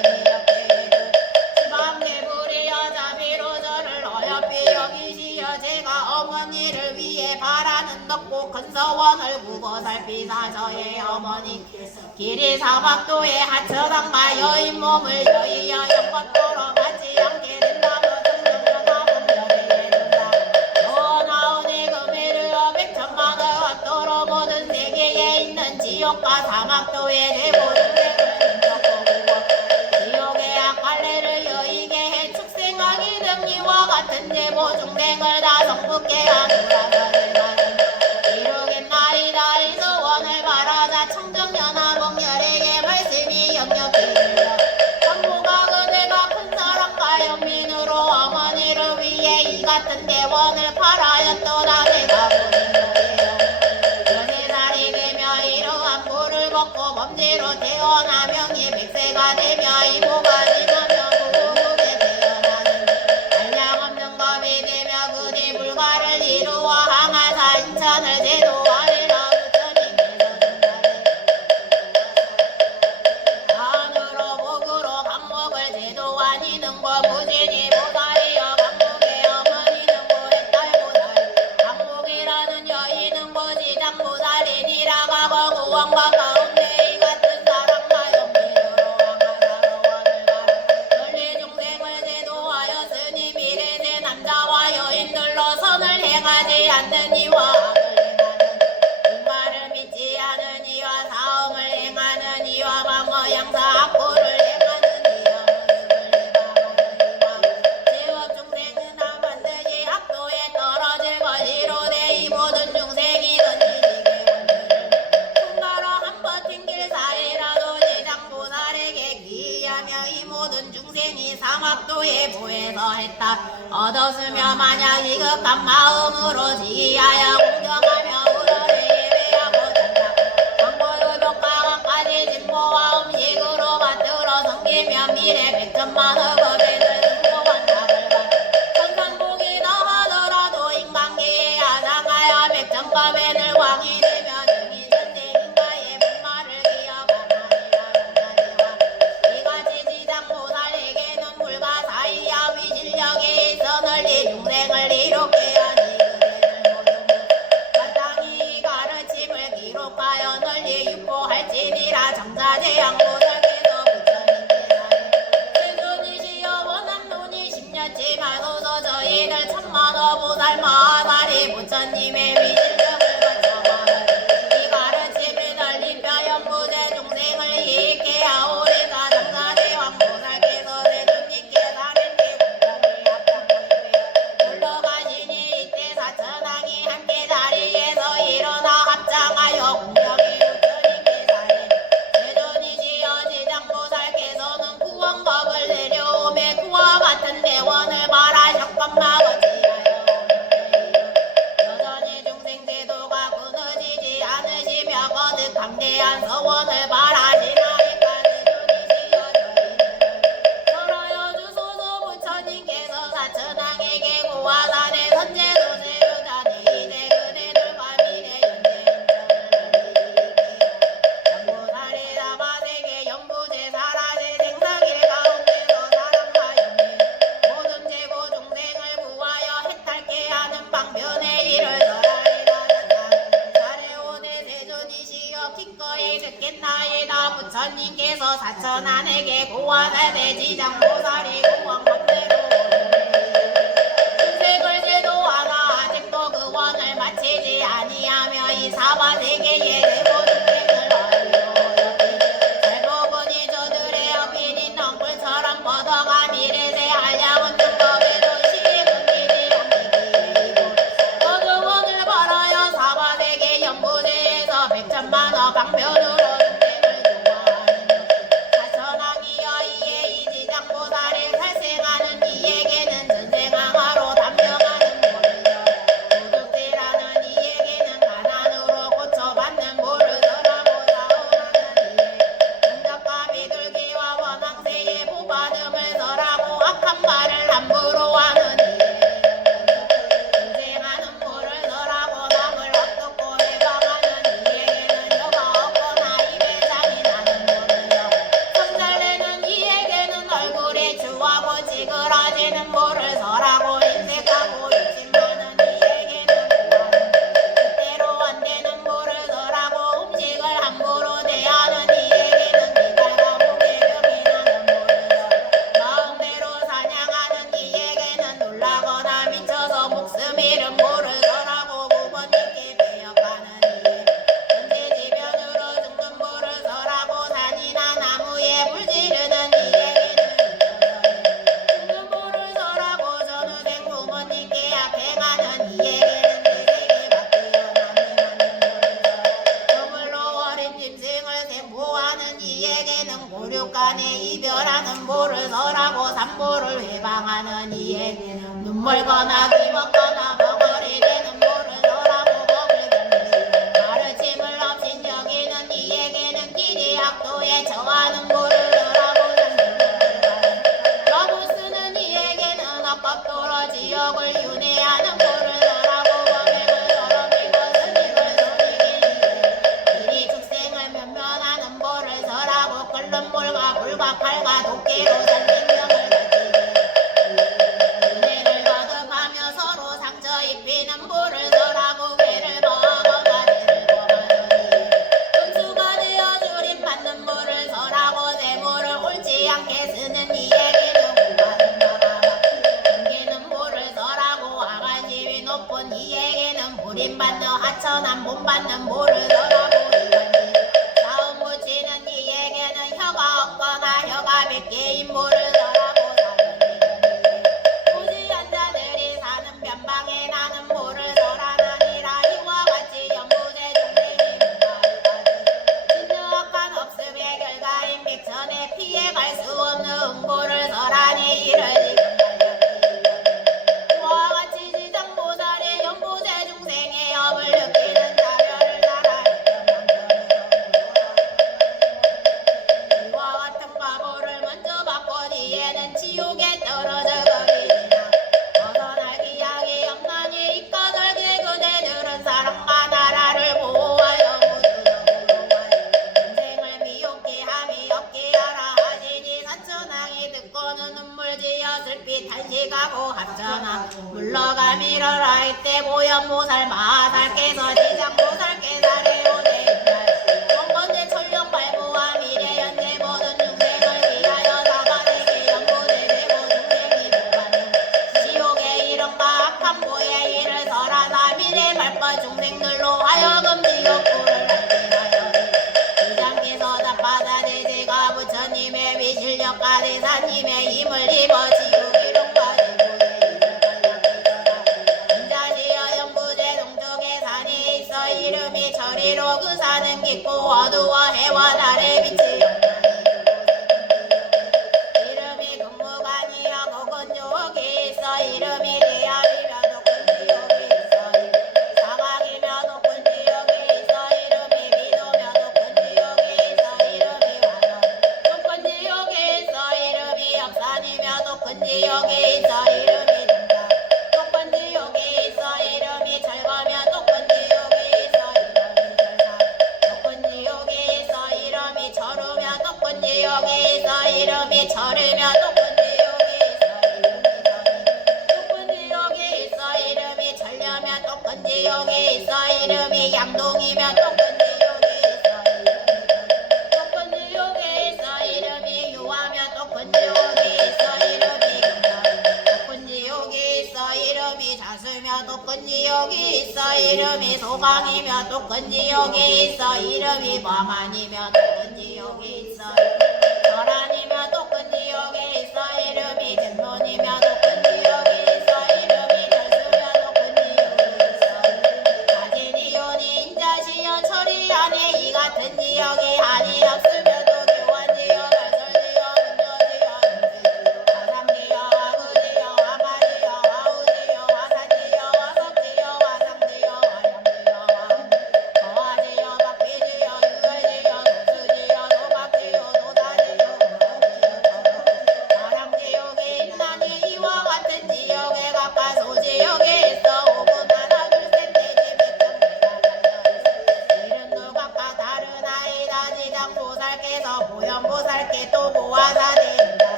자비로 저를 어여삐 여기시어 제가 어머니를 위해 바라는 높고 큰 서원을 구고 살피사 저의 어머니께서 길이 사막도에 하처당과 여인 몸을 여의어 연꽃도로 받지 않게 된다며 정정전하고 여기에 준다 또 나오니 금일을 백천만을 헛도로 모든 세계에 있는 지옥과 사막도에 대고 중생을 지옥의 악갈래를 여의게 해 축생하기 등이와 같은 제보 중생을 다 성붙게 하노라 이루겠나이다 이 소원을 바라자 청정연하 목열에게 말씀이 역력히 성부가 그대가 큰 사랑과 연민으로 어머니를 위해 이 같은 대원을 바라였도다 내가 보는 거예요 13살이 되며 이러한 불을 벗고 범죄로 태어나 명이 100세가 되며 이모가 지나며 무국에 태어나는 한량없는 겁이 되며 그대 불가를 이루어 항아사 인천을 제도하리라 부처님께서 준다네 안으로 복으로 감목을 제도하니는 거 무진이 보살이여 감목의 어머니는 고했달 보살 감목이라는 여인은 고지장 보살이니라 가고 구원과 가운데 이 같은 사랑과 연민으로 항아사로원을 가라 전리 중생을 제도하였으니 미래세 남자와 여인들로 선을 행하지 않는 이와 악을 행하는 인과를 믿지 않은 이와 사음을 행하는 이와 방어 양사 악보를 행하는 이와 모습을 해방하는 이와 제업 중생은 다 반드시 악도에 떨어질 것이로 내 이 모든 중생이 건지지게 원리를 손가락 한번 튕길 사이라도 지장보살에게 귀하며 이 모든 중생이 사막도에 보해서 했다 얻었으며 만약 이급한 마음으로 지하여 공경하며 우러를 예배하고 잔다 광고의 벽가까지 진보와 음식으로 받들어 섬기며 미래 백천만의 법에들 승소한 답을 받 천상복이나 하더라도 인간계에 아상하여 백천법에들 왕이 되며 능히 전쟁인가의 분말을 기억하나니라 전자제와 이같이 지장보살에게는 불가사의야 위실력에 있어 널리 중생을 이롭게 하니 그대들 모두 마땅히 가르침을 기록하여 널리 유포할지니라 정자제양보살께서 부처님께서 세존이시여 원한 눈이 10년치 마소서 저희들 천만호 보살 마하사리 부처님의 위실력을 바쳐봐라 이 가르침을 널리며 연부제 중생을 이익게 하오리다 정자제왕보살께서 세존님께 사는데 공경이 합장모임에 물러가시니 이때 사천왕이 함께 자리에서 일어나 합장하여 공경이 부처님께 사해 세존이시여 지장보살께서는 구원법을 내려오매 그와 같은 대원을 바라셨건마 어찌하여 오는데 여전히 중생 제도가 끊어지지 않으시며 거듭 강대한 서원을 바라시나이까 세존이시여 저희들을 설하여 주소서 부처님께서 사천왕에게 고화산의 선제도 세우다니 이제 그대들과 미래 현재 인정을 이익해요 연보살이 다마세계 연부제 사라제 생사길 가운데서 사랑과 연민 모든 제고 중생을 구하여 해탈케 하는 방편의 일을 설하리라 사례오대 세존이시여 기꺼이 듣겠나이다 부처님께서 사천안에게 고화산의 지장보살이 공왕법대로 오르네 이에게는 모를 서라고 인색하고 욕심 많은 이에게는 뭐하는 뜻대로 안 되는 모를 서라고 음식을 함부로 대하는 이에게는 기갈하고 개벽이 나는 모를 서 마음대로 사냥하는 이에게는 놀라거나 미쳐서 목숨 잃은 모를 서라고 부모님께 배역하는 이에 천재지변으로 죽는 모를 서라고 산이나 나무에 불 지르는 이에게는 죽는 모를 서라고 전우생 부모님께 앞에 가는 이에게는 내세계 밖에요 남이 맞는 모를 서라 저물로 어린 짐승을 생보하는 이에게는 고륙간에 이별하는 모를 서라고 산모를 회방하는 이에게는 눈멀거나 귀먹거나 멍어리 되는 모를 서라고 먹을 견디는 가르침을 없인 여기는 이에게는 길이 악도에 처하는 모를 서라고 러브 쓰는 이에게는 악법도로 지옥을 윤회하는 모를 서라고 범행을 서럽이고 스님을 섬기기 이리 축생을 면면하는 모를 서라고 끓는 물과 불과 칼과 도끼로 살린 병을 가지기 은혜를 거듭하며 서로 상처 입히는 모를 서라고 죄를 범하거나 죄를 범하더니 금수가 되어 줄임받는 모를 서라고 세모를 옳지 않게 쓰는 이에게는 구하는 바가 경계는 모를 서라고 아가집이 높은 이에게는 불임받는 하천한 몸받는 모를 서라고 이간이 싸움 붙이는 이에게는 혀가 없거나 혀가 몇 개인 모를 서라고 사견이더니 무지한 자들이 사는 변방에 나는 모를 서라나니라 이와 같이 연부제 중생이 문가을까지 진정한 업습의 결과인 백천에 피해갈 수 없는 응보를 서라니 이를 지금 이와 같이 지장보살의 연부제 중생의 업을 느끼는 자별을 따라했던 이와 같은 바보를 먼저 받고 뒤에는 지옥에 떨어져 거리지나 벗어나기 약이 없나니 이까절게 그대들은 사랑과 나라를 보호하여 무주적으로 와요 인생을 미혹게 함이 없게 하라 하시니 사천왕이 듣고는 눈물 지어 슬피 탄식하고 합천왕 물러가미러라 이때 보현보살 마하살께서 지장보살께서를 오대인날 정번제 천령 발부와 미래연대 모든 중생을 위하여 사바세계 연보대 되고 중생이 보가는 지옥에 이른바 악한 보의 일을 설하사 미래 발법 중생들로 하여금 지옥불을 알게 하여니 지장께서 답하사 대제가 부처님의 위실력과 대사님의 힘을 입어 지옥 이름과 지구에 이를 갈량이더라 인자시여 연부제 동쪽에 산이 있어 이름이 철이로 그 산은 깊고 어두워 해와 달의 빛이 영향이 이름이 금무관이여 kok은 유혹이 있어 이름이 대합이며 높은 지옥이 있어 사막이며 높은 지옥이 있어 이름이 비도며 높은 지옥이 있어 이름이 화염 높은 지옥이 있어 이름이 역산이며 높은 지옥이 있어 이름이 등장 높은 지옥이 있어 이름이 철거며 높은 지옥이 있어 이름이 절상 높은 지옥이 있어 이름이 철우며 높은 지옥이 있어 이름이 철이며 높은 지옥이 있어 이름이 정이 높은 지옥이 있어 이름이 철려며 높은 지옥이 있어 이름이 양동이며 높은 지옥이 있어 이름이 높은 지옥이 있어 이름이 유하며 높은 지옥이 있어 이름이 경장 높은 지옥이 있어 이름이 자수며 높은 지옥이 있어 이름이 소강이며 높은 지옥이 있어 이름이 범한이며 높은 지옥이 있어 절한이며 높은 지옥이 있어 이름이 쟁론이며 높은 지옥이 있어 이름이 절수며 높은 지옥이 있어 가진이요니 인자시여 철이 안에 이 같은 지옥이 한이 없으며도 교환지요 발설지요 문조지요 능지지요 화상지요 화구지요 화마지요 화우지요 화산지요 화석지요 화상지요 화염지요 화음 거화지요 박피지요 유월지요 독수지요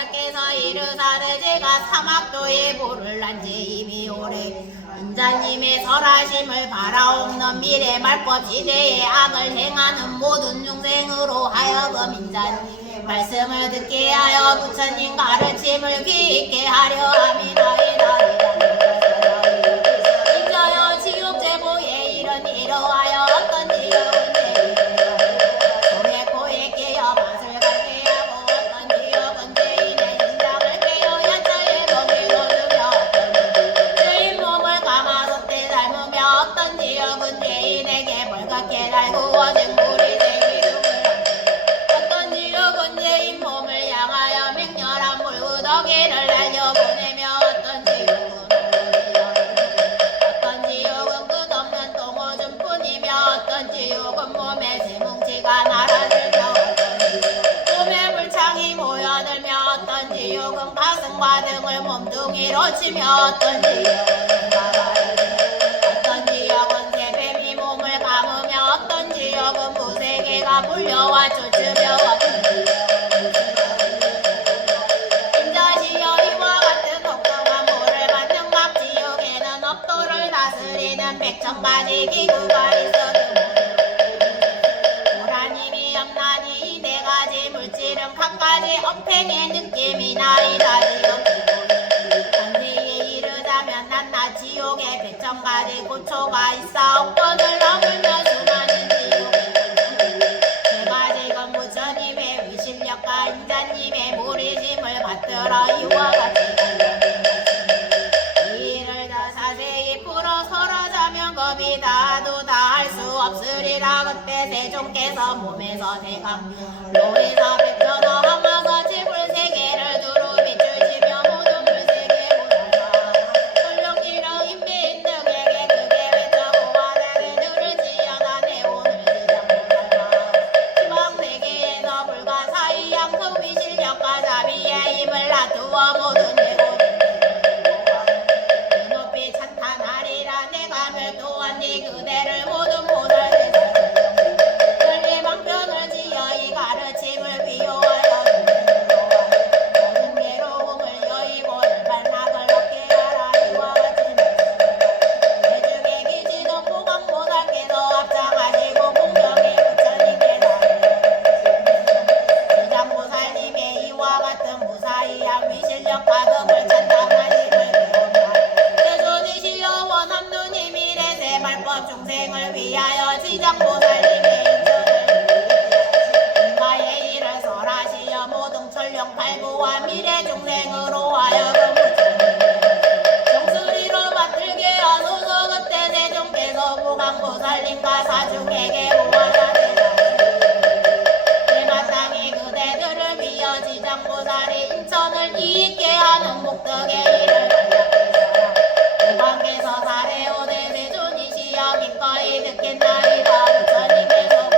하늘께서 이르사되 제가 사막도에 불을 난지 이미 오래 인자님의 설하심을 바라옵는 미래 말법 지대에 악을 행하는 모든 중생으로 하여금 인자님의 말씀을 듣게 하여 부처님 가르침을 귀 있게 하려 함이나이다. 인자여 지옥 제보에 이런 이러하여 어떤 지옥은 소에 코에 깨어 맛을 갈게 하고 어떤 지옥은 죄인의 심장을 깨어 야자에 먹이 넣으며 죄인 몸을 가마솥에 삶으며 어떤 지옥은 죄인에게 벌겋게 달구어 쟁물이 되기를 어떤 지옥은 죄인 몸을 향하여 맹렬한 물구덩이를 날려보내며 어떤 지옥은 끝없는 똥오줌 뿐이며 어떤 지옥은 몸에 새뭉치가 날아들며 몸에 불창이 모여들며 어떤 지옥은 가슴과 등을 몸뚱이로 치며 어떤 지옥은 새뱀이 몸을 감으며 어떤 지옥은 무쇠개가 몰려와 쫓으며 인자시여 이와 같은 독특한 모를 받는 각 지옥에는 업도를 다스리는 100,000가지 기구가 있어도 보라님이 염라니 4가지 물질은 각가지 업행의 느낌이 나이다. 단지에 이르자면 낱낱 지옥에 100,000가지 고초가 있어 억권을 넘으며 수많은 지옥에 제가 지금 부처님의 위실력과 인자님의 무리심을 받들어 이와 같이 이를 더 자세히 풀어 설하자면 겁이 다도 다 할 수 없으리라. 그때 세종께서 몸에서 대강 로에서 백천어 하마서 지불 세계를 두루 비추시며 모든 물세계보다 설령지령 인배인 등에게 크게 외쳐보아 나를 들을지어다 내 오늘 지장보살과 희망세계에서 불가사의양 위실력과 자비의 힘을 놔두어 모든 높이 찬탄하리라. 내가 멸도한 네 그대를 모든 보살 전리 방편을 지어 이 가르침을 비호하여 모든 괴로움을 여의고 열반락을 얻게 하라. 이와 같이 대중에 계시던 보강보살께서 합장하시고 공경의 부처님께서 지장보살님의 이와 같은 무사히한 위실력과 덕을 찬양하심을 대존이시여 원함 누님이 내세 말법 중생을 위하여 지장보살님의 인가의 일을 설하시어 모든 천령팔부와 미래 중생으로 하여금 정수리로 맡들게 하소서. 그때 세종께서 보강보살님과 사중에게 오하사되라. 마땅히 그대들을 위하여 지장보살이 인천을 이익게 하는 목덕의 일을 대광께서 사례오대 세존이시여 기꺼이 듣겠나이다. 부처님께서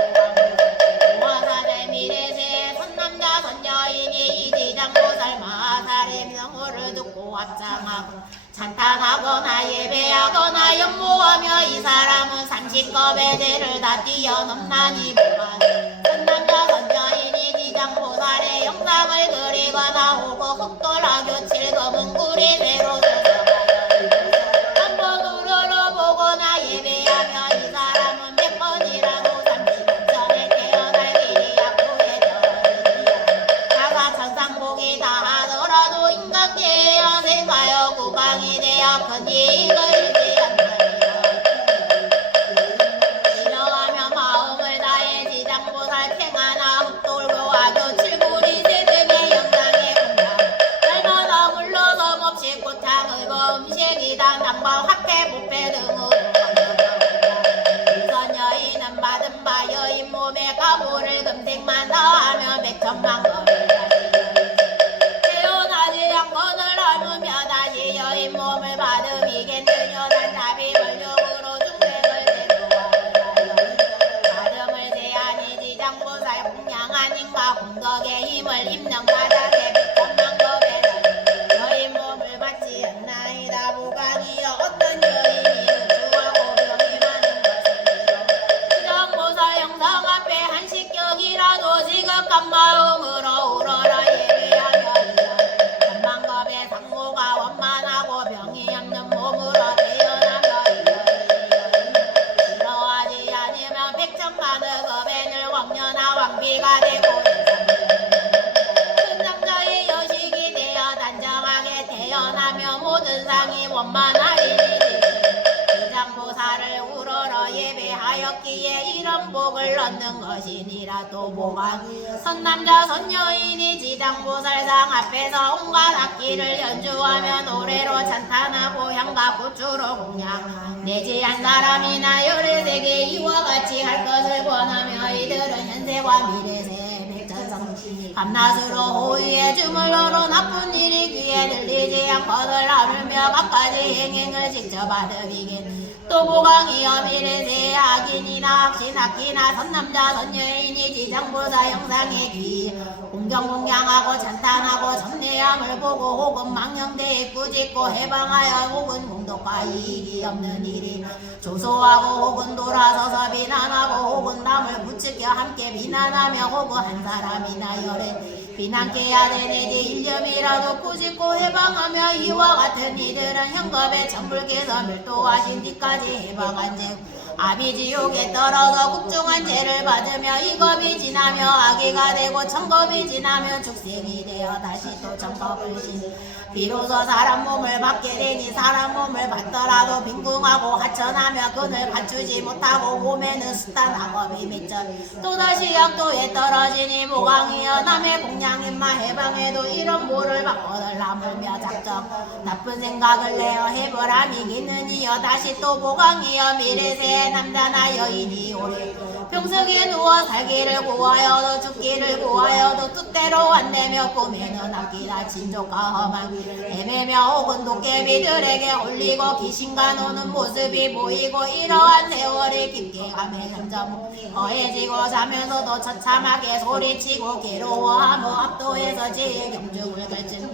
보화사대 미래세의 선남자 선여인이 이 지장보살 마하사의 명호를 듣고 합장하고 찬탄하거나 예배하거나 연모하며 이 사람은 30겁의 죄를 다 뛰어넘나니 선남자 선여인이 지장보살의 영상을 그리거나 오고 흑돌하교 칠검은 구리 새로 한번 우러러보거나 예배하며 이 사람은 100번이라도 30천에 태어날 길이 약후에 자가 천상복이 다 하더라도 인간계여 생가여 구강이 되어 큰 이익을 잃지 않나이다. 싫어하며 마음을 다해 지장보살 팽하나 흑돌교화교 칠구리 세등의 영상에 본다. 날마다 물러서 몹시 꽃향의 음식이다. 남과 화폐 부패 등으로 우선 여인은 받은 바 여인 몸에 가보를 금색만 더하며 100,000만 겁을 태어나지 않건을 닮으며 다시 여인 몸을 받음이겠느냐. 원만하리 지장보살을 우러러 예배하였기에 이런 복을 얻는 것이니라. 또 보강 선남자 선여인이 지장보살상 앞에서 온갖 악기를 연주하며 노래로 찬탄하고 향과 부추로 공양 내지한 사람이나 열애세계 이와 같이 할 것을 권하며 이들은 현세와 미래세 밤낮으로 호위에 주물러로 나쁜 일이 귀에 들리지 않거늘 나르며 각가지 행행을 직접 받으리긴. 또 보강이여 미래세 악인이나 악신악기나 선남자 선여인이 지장보살 형상의 귀 공경공양하고 찬탄하고 전례함을 보고 혹은 망령되이 꾸짖고 해방하여 혹은 공덕과 이익이 없는 일이 조소하고 혹은 돌아서서 비난하고 혹은 남을 부추겨 함께 비난하며 혹은 한 사람이나 열에 비난케 하되 내지 일념이라도 꾸짖고 해방하며 이와 같은 이들은 현겁에 천불께서 멸도하신 뒤까지 해방한 즉 아비지옥에 떨어져 국중한 죄를 받으며 이 겁이 지나며 아기가 되고 천겁이 지나며 축생이 되어 다시 또 천겁을 신 비로소 사람 몸을 받게 되니 사람 몸을 받더라도 빈궁하고 하천하며 끈을 갖추지 못하고 몸에는 숱한 악업이 맺혀 또다시 약도에 떨어지니 보강이여 남의 공양인마 해방해도 이런 보를 받거늘 남으며 작정 나쁜 생각을 내어 해보람이겠느니여. 다시 또 보강이여 미래세 남자나 여인이 오래 평석에 누워 살기를 구하여도 죽기를 구하여도 뜻대로 안되며 꿈에는 악기나 진족과 험한 애매며 혹은 도깨비들에게 홀리고 귀신과 노는 모습이 보이고 이러한 세월이 깊게 가며 점점 허해지고 자면서도 처참하게 소리치고 괴로워하며 압도해서 지혜 경중을 결정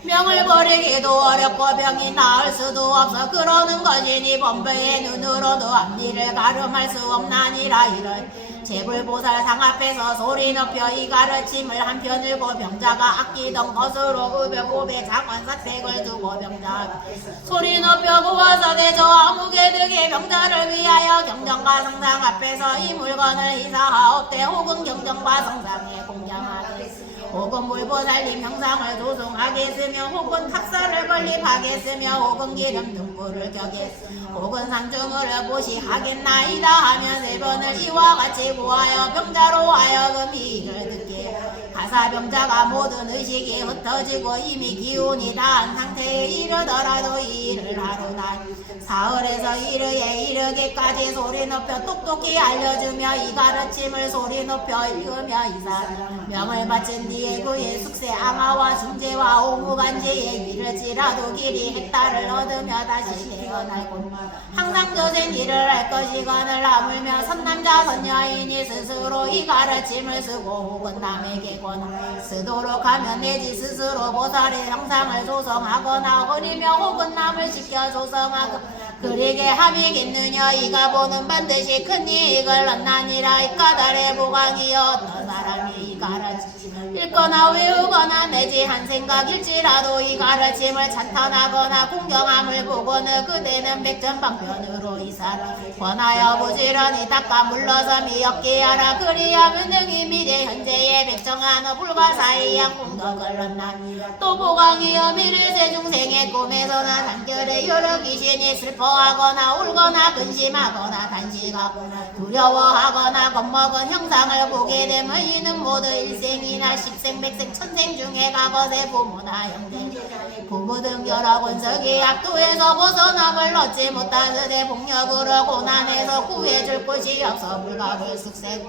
명을 버리기도 어렵고 병이 나을 수도 없어 그러는 것이니 범배의 눈으로도 앞니를 가름할 수 없나니라. 이런 제불보살상 앞에서 소리 높여 이 가르침을 한편 들고 병자가 아끼던 것으로 의벽고배 장원사택을 두고 병자 소리 높여 구워서 대저 아무개 득의 병자를 위하여 경정과 성상 앞에서 이 물건을 희사하옵되 혹은 경정과 성상에 공양하되 혹은 물보살님 형상을 조성하겠으며 혹은 탑사를 건립하겠으며 혹은 기름 등불을 켜겠으며 혹은 상중을 보시하겠나이다 하며 세 번을 이와 같이 구하여 병자로 하여금 이 일을 듣게 가사 병자가 모든 의식이 흩어지고 이미 기운이 다한 상태에 이르더라도 이 일을 하루나 사흘에서 이르에 이르기까지 소리 높여 똑똑히 알려주며 이 가르침을 소리 높여 읽으며 이사 명을 바친 뒤에 그의 숙세 앙하와 중재와 오무간지에 이르지라도 길이 헥달을 얻으며 다시 태어날 곳마다 항상 저된 일을 할 것이거늘 아물며 선남자 선여인이 스스로 이 가르침을 쓰고 혹은 남에게 권하 쓰도록 하면 내지 스스로 보살의 형상을 조성하거나 허리며 혹은 남을 시켜 조성하고 그리게 함이겠느냐. 이가 보는 반드시 큰 이익을 얻나니라. 이 까닭의 보강이여 어떤 사람이 이 가르침을 읽거나 외우거나 내지 한 생각일지라도 이 가르침을 찬탄하거나 공경함을 보고는 그대는 백전방편으로 이 사람을 권하여 부지런히 닦아 물러서 미역게 하라. 그리하면 능히 미래 현재의 백정한 불가사의한 공덕을 얻나니라. 또 보강이여 미래세 중생의 꿈에서나 단결에 여러 귀신이 슬퍼하거나 울거나 근심하거나 단식하거나 두려워하거나 겁먹은 형상을 보게 되면 이는 모두 일생이나 십생 백생 천생 중에 과거세 부모나 형제 부모 등 여러 권석이 악도에서 벗어남을 얻지 못하는데 복력으로 고난에서 구해줄 곳이 없어 불가불 숙세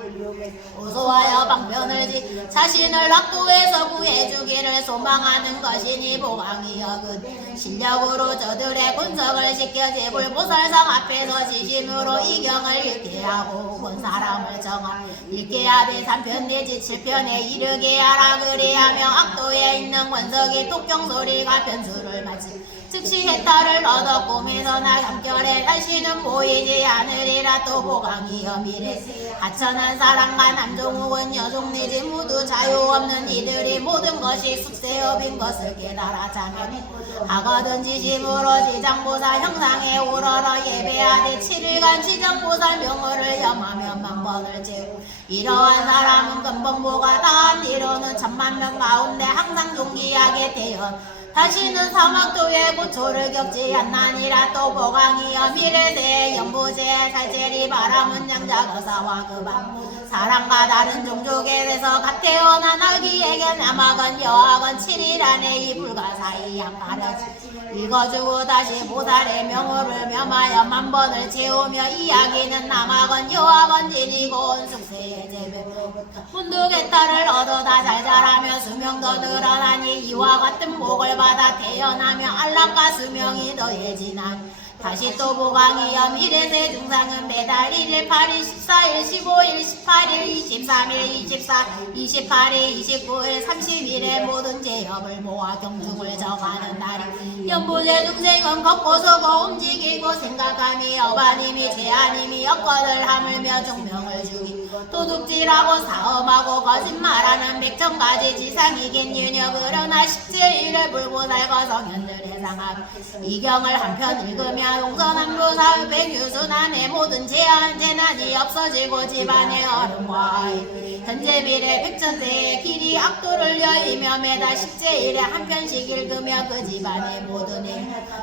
고소하여 방편을 지 자신을 악도에서 구해주기를 소망하는 것이니 보강이여 그 실력으로 저들의 군석을 시켜 제불보살상 앞에서 지심으로 이 경을 읽게 하고 혹은 사람을 정하 읽게 하되 3편 내지 7편에 이르게 하라. 그리하며 악도에 있는 권석이 독경소리가 변수를 마치 즉시 해탈을 얻어 꿈에서나 잠결에 다시는 보이지 않으리라. 또 보강이여 미래 하천한 사람과 남종 혹은 여종 내지 모두 자유 없는 이들이 모든 것이 숙세업인 것을 깨달아 자면 하거든 지심으로 지장보살 형상에 우러러 예배하되 7일간 지장보살 명호를 염하며 만번을 재우 이러한 사람은 근본보가 다한 뒤로는 1000만 명 가운데 항상 존귀하게 되어 다시는 사막도에 고초를 겪지 않나니라. 또 보강이여 미래세 연부제 살제리 바람은 양자 거사와 그밤 사람과 다른 종족에 대해서 갓 태어난 아기에게 남아건 여학은 7일 안에 이 불가사의 양가르치 읽어주고 다시 보살의 명호를 명하여 만번을 채우며 이야기는 남아건 여학은 지니고 온 숙세의 제배로부터 문득의 딸을 얻어다 잘 자라며 수명도 늘어나니 이와 같은 복을 받아 태어나며 안락과 수명이 더해지난 다시 또 보강이여 미래세 중상은 매달 1일 8일 14일 15일 18일 23일 24 28일 29일 30일에 모든 제업을 모아 경중을 정하는 날이 연부제 중생은 걷고 서고 움직이고 생각함이 어바님이 죄아님이 여건을 하물며 종명을 주기 도둑질하고 사엄하고 거짓말하는 백천가지 지상이겠느냐. 그러나 17일에 불보살과 성현들의 상함 이경을 한편 읽으며 용서남루 사흘 백유순환의 모든 재난이 없어지고 집안의 어른과 아이 현재 비례 백천세의 길이 악도를 여의며 매달 10제일에 한 편씩 읽으며 그 집안의 모든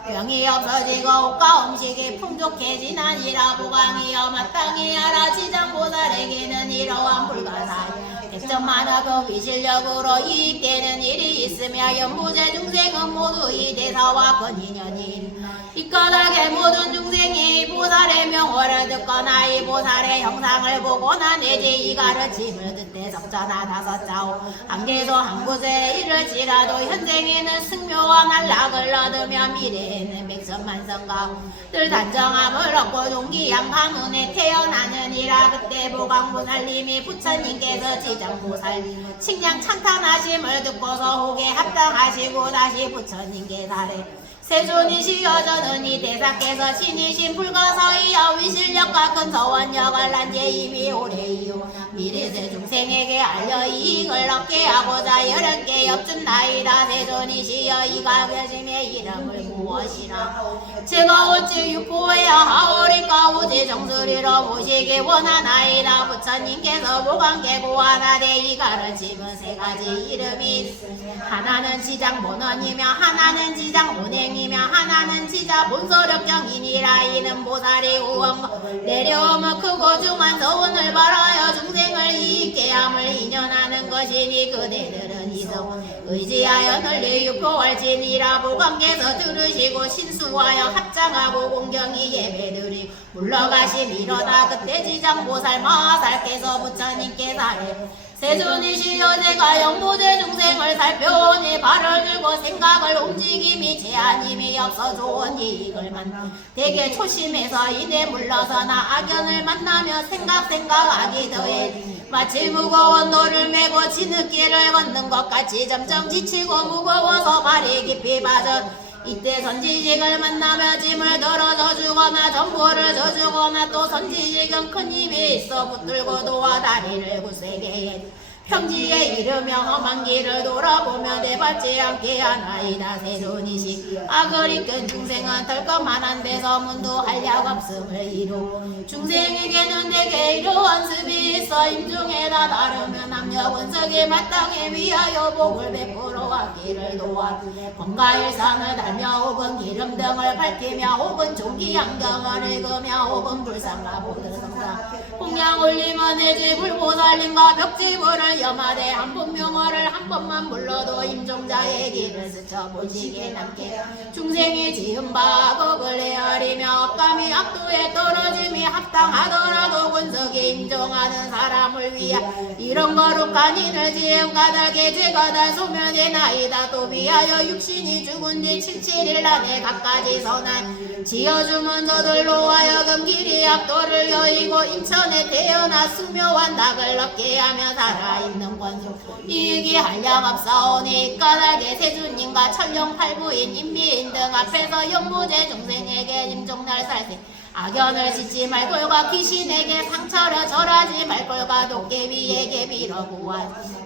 병이 없어지고 옷과 음식이 풍족해지나니라. 보강이여 마땅히 알아 지장보살에게는 이러한 불가사의 백점만하고 비실력으로 이익되는 일이 있으며 연부제 중생은 모두 이 대사와 근인연이 이 까닭에 모든 중생이 보살의 명호를 듣거나 이 보살의 형상을 보거나 내지 이 가르침을 듣되 석자나 다섯자오 한계도 한구제에 이를지라도 현생에는 승묘와 난락을 얻으며 미래에는 백천만성가 늘 단정함을 얻고 종기양 가문에 태어나느니라. 그때 보강보살님이 부처님께서 지장보살 칭량 찬탄하심을 듣고서 혹에 합당하시고 다시 부처님께 달해 세존이시여 저는 이 대사께서 신이신 불가사의여 위실력과 큰 서원력을 난제 이미 오래이요 미래세 중생에게 알려 이익을 얻게 하고자 여러 개 엽준나이다. 세존이시여 이가 결심의 이름을 무엇이라 제가 어찌 육보해야 하오리까 오지 정수리로 모시기 원하나이다. 부처님께서 보관께 고하나되 이 가르침은 세 가지 이름이 있으며 하나는 지장 본원이며 하나는 지장 본행이며 하나는 지자 본소력경이니라. 이는 보살이 우원 내려오며 크고 중한 서원을 바라여 중생을 이익게 함을 인연하는 것이니 그대들은 이성 의지하여 널리 육포할지니라. 보관께서 들으시고 신수하여 합장하고 공경이 예배드리 물러가시미로다. 그때 지장보살 마살께서 부처님께 살해 세존이시여 제가 연부제 중생을 살펴오니 발을 들고 생각을 움직임이 제한임이 없어 좋은 이익을 만나 대개 초심에서 이내 물러서나 악연을 만나며 생각하기 더해 마치 무거운 돌을 메고 지느끼를 걷는 것 같이 점점 지치고 무거워서 발이 깊이 빠져 이때 선지식을 만나며 짐을 덜어져 주거나 전보를 져주거나 또 선지식은 큰 힘이 있어 붙들고 도와 다리를 굳세게 해 평지에 이르며 험한 길을 돌아보며 내밟지 않게 하나이다. 세존이시 악을 이끈 중생은 덜컥만한 데서 문도할 약 없음을 이루 중생에게는 내게 이러한 습이 있어 임중에다 다르며 남녀 권석이 마땅히 위하여 복을 베풀어 왔기를 도와 권가일산을 달며 혹은 기름 등을 밝히며 혹은 종기 안경을 읽으며 혹은 불상과 보드성사 홍양 올리며 내지 불보살님과 벽지불을 염하되 한 번 명호를 한 번만 불러도 임종자의 길을 스쳐 보시게 남게 중생이 지은 바 법을 헤아리며 업감이 악도에 떨어짐이 합당하더라도 권석이 임종하는 사람을 위하 이런 거룩한 일을 지은 까닭에 제가 다 소멸되나이다. 또 비하여 육신이 죽은 지 77일 안에 갖가지 선한 지어주면 저들로 하여금 길이 악도를 여의고 인천에 태어나 수묘한 닭을 얻게 하며 살아있는 권속 이익이 한량없사오니 까닭에 세주님과 천룡팔부인 인비인 등 앞에서 연무제 중생에게 임종날 살생 악연을 씻지 말걸과 귀신에게 상처를 절하지 말걸과 도깨비에게 빌어구하지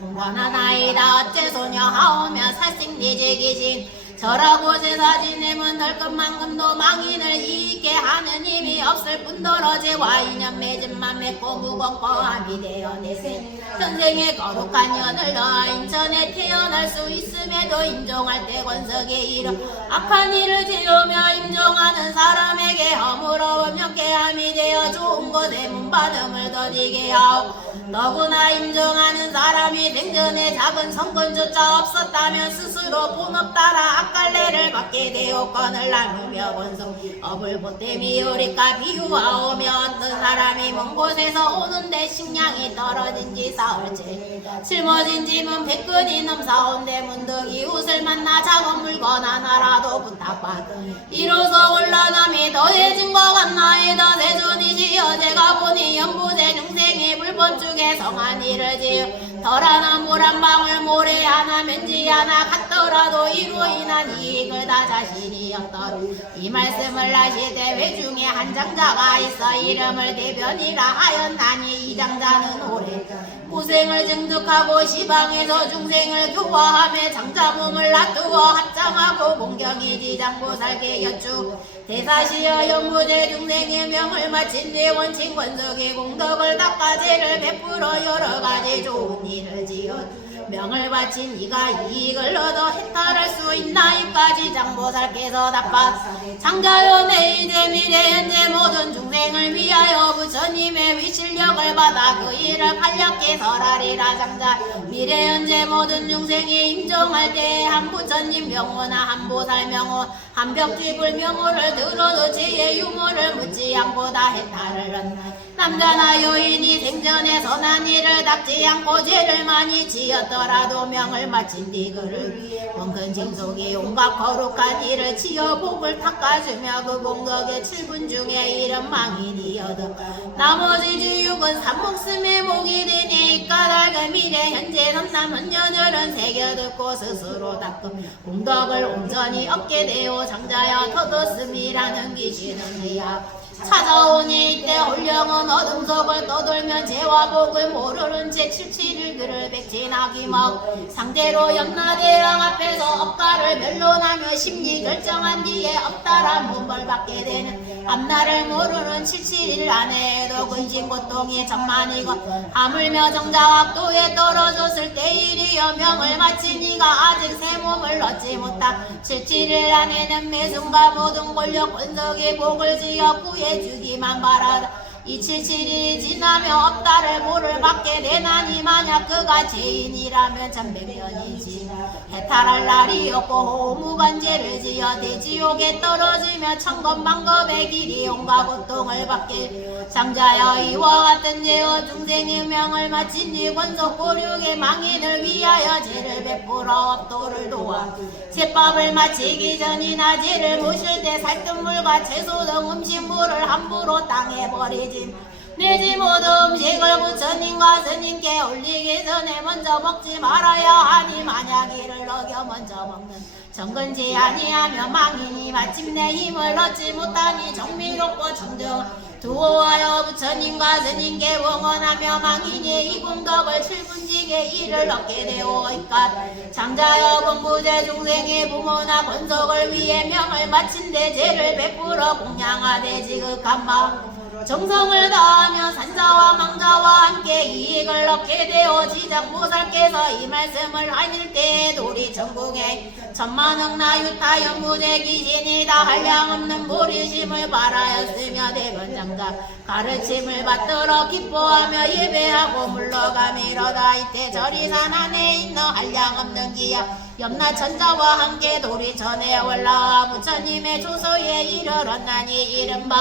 공관하나이다. 어째 소녀 하오며 살생리지 귀신 절하고 제사 지내면 덜것만큼도 망인을 이익게 하는 힘이 없을 뿐더러 죄와 인연 맺음만 맺고 무겁고 함이 되어 내생 현생의 거룩한 연을 넣어 인천에 태어날 수 있음에도 임종할 때 권석에 이르 악한 일을 지으며 임종하는 사람에게 허물어 명쾌함이 되어 좋은 곳에 문받음을 더디게 하오 너구나 임종하는 사람이 생전에 작은 성권조차 없었다면 스스로 본업 따라 악갈래를 받게 되었건을 나누며 권성 업을 보탬이 오리까 비유하오며 어떤 사람이 먼 곳에서 오는데 식량이 떨어진지 사흘째 짊어진 짐은 100근이 넘사온데 문득 이웃을 만나 작은 물건 하나라도 부탁받으니 이로써 혼란함이 더해진 것 같나이다 세존이시여 제가 보니 연부제 중생이 불법중에 성한 일을 지어 덜 하나 물 한 방울 모래 하나 면지 하나 같더라도 이로 인한 이익을 다 자신이 얻더라 이 말씀을 하시되 외중에 한 장자가 있어 이름을 대변이라 하였나니 이 장자는 오래 고생을 증득하고 시방에서 중생을 교화하며 장자 몸을 놔두어 합장하고 공경이 지장보살께 여쭈 대사시여 연무제 중생의 명을 마친 뒤 원칙 권석의 공덕을 닦아 죄를 베풀어 여러가지 좋은 일을 지어 명을 바친 이가 이익을 얻어 해탈할 수 있나이까지 장보살께서 답하 장자여 내 이제 미래 현재 모든 중생을 위하여 부처님의 위실력을 받아 그 일을 간략히 설하리라 장자 미래 현재 모든 중생이 임종할 때에 한 부처님 명호나 한 보살 명호 한 벽쥐불 명호를 들어도 죄의 유무를 묻지 않고 다 해탈을 얻나 남자나 여인이 생전에 선한 일을 닦지 않고 죄를 많이 지었더라도 명을 마친 뒤 그를 위해 원근 징속이 온갖 거룩한 일을 지어 복을 닦아주며 그 공덕의 7분 중에 이른 망인이 얻어 나머지 주육은 산목숨의 목이 되니 이 까닭은 미래 현재 넘남 헌년들은 새겨듣고 스스로 닦음 공덕을 온전히 얻게 되어 장자여 터뒀음이라는 귀신은 의야 찾아오니 이때 홀령은 어둠 속을 떠돌면 죄와 복을 모르는 채 77일 그를 백진하기 먹 상대로 염라대왕 앞에서 업가를 변론하며 심리 결정한 뒤에 업다란 문벌 받게 되는 앞날을 모르는 77일 안에도 근심 고통이 천만이고 하물며 정자학도에 떨어졌을 때일이여 명을 마친 이가 아직 새 몸을 얻지 못한 77일 안에는 매순과 모든 권력 권석의 복을 지어 구해주기만 바라다 이 77일이 지나며 업다를 모를 받게 되나니 만약 그가 죄인이라면 천백년이지 해탈할 날이 없고 호무관죄를 지어 대지옥에 떨어지며 천건만겁의 길이 온갖 고통을 받게 장자여 이와 같은 죄와 중생의 명을 마친 뒤 권속 고륙의 망인을 위하여 죄를 베풀어 업도를 도와 제밥을 마치기 전이나 죄를 모실 때 살뜰물과 채소 등 음식물을 함부로 땅에 버리지 내지 모든 음식을 부처님과 스님께 올리기 전에 먼저 먹지 말아야 하니 만약 이를 어겨 먼저 먹는 정근지 아니하며 망인이 마침내 힘을 얻지 못하니 정미롭고 정등 두어하여 부처님과 스님께 원원하며 망인이 이 공덕을 7분직의 일을 얻게 되오이까 장자여 공부제 중생의 부모나 권속을 위해 명을 마친 데 죄를 베풀어 공양하되 지극한 마음 정성을 다하며 산자와 망자와 함께 이익을 얻게 되어 지장보살께서 이 말씀을 하실 때에 도리 전궁에 천만억나 유타 연무제 귀신이 다 한량없는 보리심을 바라였으며 대건장자 가르침을 받들어 기뻐하며 예배하고 물러가미로다 이때 저리산 안에 있는 한량없는 기야 염라천자와 함께 도리천에 올라와 부처님의 조소에 이르렀나니 이른바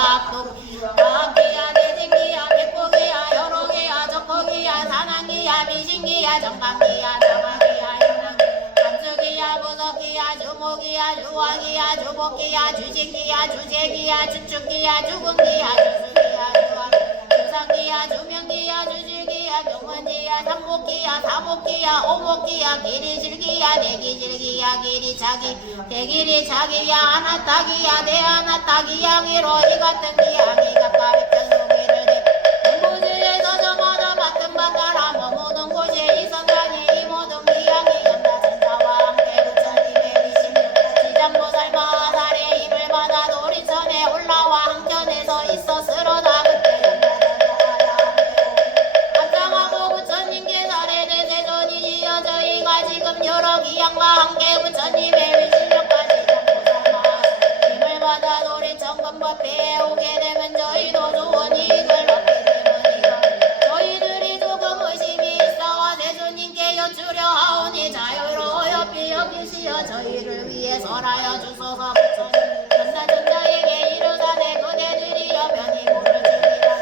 악기야 대진기야 백곡이야 여로기야 적곡이야 산왕기야 미신기야 정강기야 장왕기야 영랑기야 감수기야 부석기야 주목기야 주왕기야 주복기야 주신기야 주재기야 주축기야 주군기야 주수기야 주왕기야 주상기야 주명기야 주실기야 병원지야 삼복기야 사복기야 오복기야 길이실기야 대기실기야 길이차기 대길이차기야 아나타기야 대아나타기야 위로 이 같은 기양이 각각 편속기를 대 공부지에서 저마다 맡은 바다라 머무는 곳에 이 선상에 이 모든 기양이 염라천자와 함께 부처님의 리심을 같이 기양과 함께 부처님의 위실력까지 전부삼아 힘을 받아 우리 정권법 배우게 되면 저희도 좋은 이익을 얻게 되문이요 저희들이 조금 의심이 있어 대주님께 여쭈려 하오니 자유로워 비여기시어 저희를 위해 설하여 주소서 부처님 전사전자에게 이르다대 그대들이여 편히 모르시리라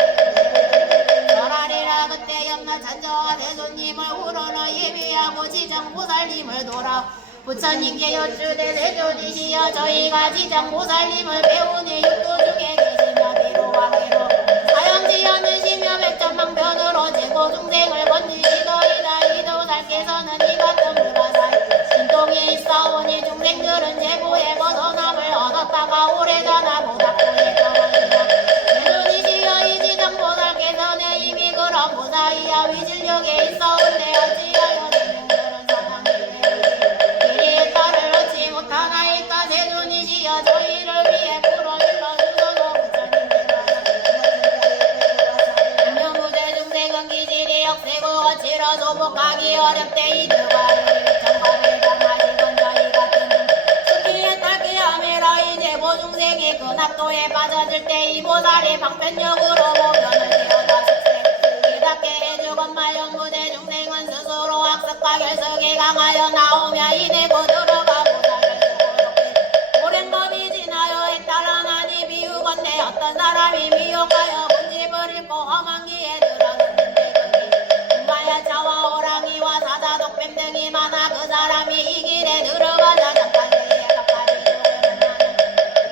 설하리라 그때 염라 찬저와 대주님을 우러러 예비하고 지장보살님을 돌아 부처님께 여쭈되 대존이시여 저희가 지장보살님을 배우니 육도 중에 계시며 비로왕이로 사형지연으시며 백천망변으로 제고중생을 건지시더이다 이도살께서는 이 같은 불가사의 신통이 있사오니 중생들은 제보에 벗어남을 얻었다가 오래전하 보답고에 떠버리다 대존이시여 이 지장보살께서는 이미 그런 무사히야 위질력에 있사온데 어찌하여 중생들은 사랑이 이리에 딸을 얻지 못하나이까 대존이시여 저희를 위해 풀어일러 주소서 부처님께서 무대 중생은 기질이 억세고 어찌러 조복하기 어렵대 이들과를 정법을 당하시던 저희 같은 스키에 탈게 하메라 이제 보중생이 그 낙도에 빠져들 때 이 보살이 방편력으로 보편을 지어다 숙세 깨닫게 해주건마 연무대 중생은 스스로 학습과 결석에 강하여 나오며 이내고 들어가 보살을 수고롭게 오랜 법이 지나요에 따라나니 비우건대 어떤 사람이 미혹하여 본집을 잃고 험한 기에 들어갔는데 거기 마야차와 호랑이와 사자 독뱀 등이 많아 그 사람이 이 길에 들어가자 잠깐에 가까이 조금은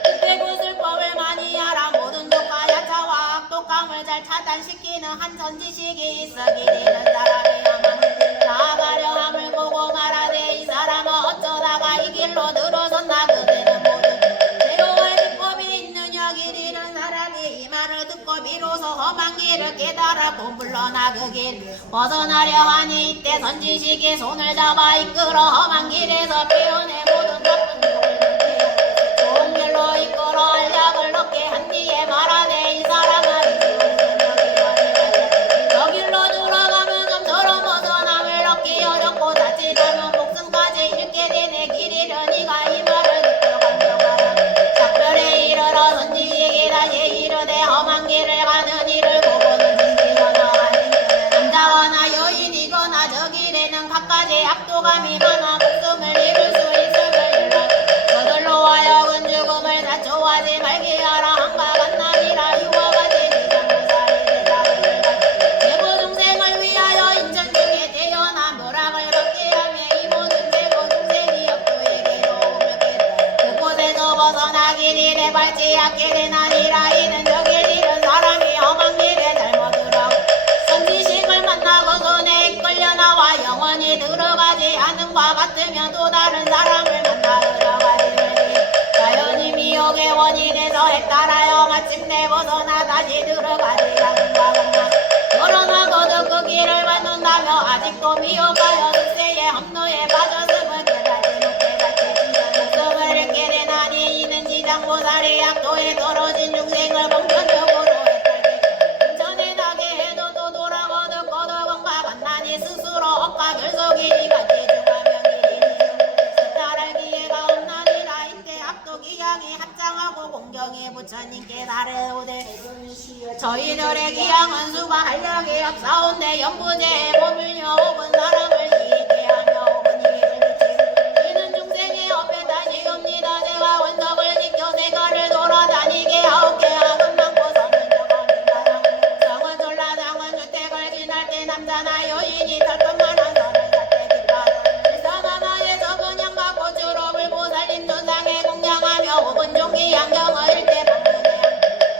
그때 그 슬픔을 많이 알아 모든 독과 야차와 악독감을 잘 차단시키는 한 선지식이 있어 기리는 사람이야만 나아가려 함을 보고 말하되 이 사람은 어쩌다가 이 길로 들어섰나 그대는 모든 제로의 비법이 있느냐 길 잃은 사람이 이 말을 듣고 비로소 험한 길을 깨달았고 물러나 그 길 벗어나려 하니 이때 선지식이 손을 잡아 이끌어 험한 길에서 빼어내 모든 나쁜 욕을 듣게 좋은 길로 이끌어 알약을 얻게 한 뒤에 말하되 이 사람은 저 길로 들어가면 좀처럼 벗어남을 얻기 어렵고 자칫하면 목숨까지 잃게 되네 길 잃으니가 이 말을 듣고 감동하라 작별에 이르러 선지식이 다시 이르되 험한 길을 가는 이를 보고는 진지거나 남자거나 여인이거나 저 길에는 갖가지 악도감이 많아 목숨을 잃을 수 있음을 일러 저들로 하여금 죽음을 자초하지 말게 하라 한가 만남이라 이와 같이 지장보살이 대답을 제고중생을 위하여 인천 중에 태어나 묘락을 받게 하며 이 모든 제고중생이 역도에게로 오르게 그곳에서 벗어나길 이래 밟지 않게 되나니라 이는 저길 잃은 사람이 험한 길에 잘못으로 선지식을 만나고 손에 이끌려 나와 영원히 들어가지 않음과 같으면 또 다른 사람을 만나 들어가지 말지 자연히 미혹의 원인에서 헷갈하여 마침내 벗어나 다시 들어가지 않음과 같나 그러나 거듭 그 길을 받는다며 아직도 미혹하여 득세의 험로에 빠졌음을 깨닫지 못해 자칫 목숨을 잃게 되나니 이는 지장보살의 약도에 떨어진 중생을 봉편적으로 헷갈게 인천에 나게 해도 또 돌아거듭 거듭원과 만나니 스스로 억과 결속이 같이 중하면 길이니 따랄 기회가 없나니라 이때 악도기양이 합장하고 공경이 부처님께 다르오되 저희들의 기양은 수가 한량이 없사온데 연부제에 머물며 혹은 사람을 이익게 하며 혹은 이익을 미치고 이는 중생의 옆에 다시 옵니다 내가 원석을 지켜 세가를 돌아다니게 하옵게 하금 많고 성은 저겁니다 성은 졸라장은 주택을 지날 때 남자나 여인이 털끝만한 성을 잡게 기뻐하고 일산하나의 적은 양과 고추로을 보살님 조상에 공양하며 혹은 종기 양경을 일대 방문해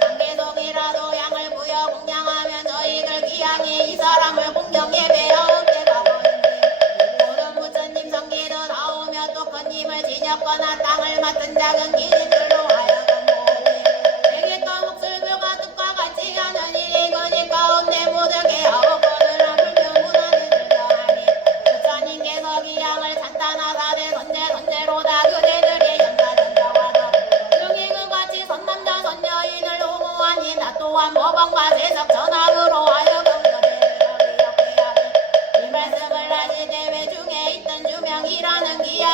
한계동이라도 양을 부여 공양하면 저희들 기양이 이 사람을 공경 예배하옵게 가보는데 모든 부처님 성기도 나오며 또 큰 힘을 지녔거나 땅을 맡은 작은 기진들로 하여금 모으되 세계과 목술교가 뜻과 같이 하는 일이 그집 가운데 모두게 하옵거늘 하물며 문안을 들려하니 부처님께서 기양을 찬탄하사대 선제로다 그대들의 연사전자와도 중이 그같이 선남자 선여인을 옹호하니 나 또한 법원과 세석 전학으로 하여금 그대들을 기억해야 이 말씀을 하시되 외중에 있던 주명이라는 기양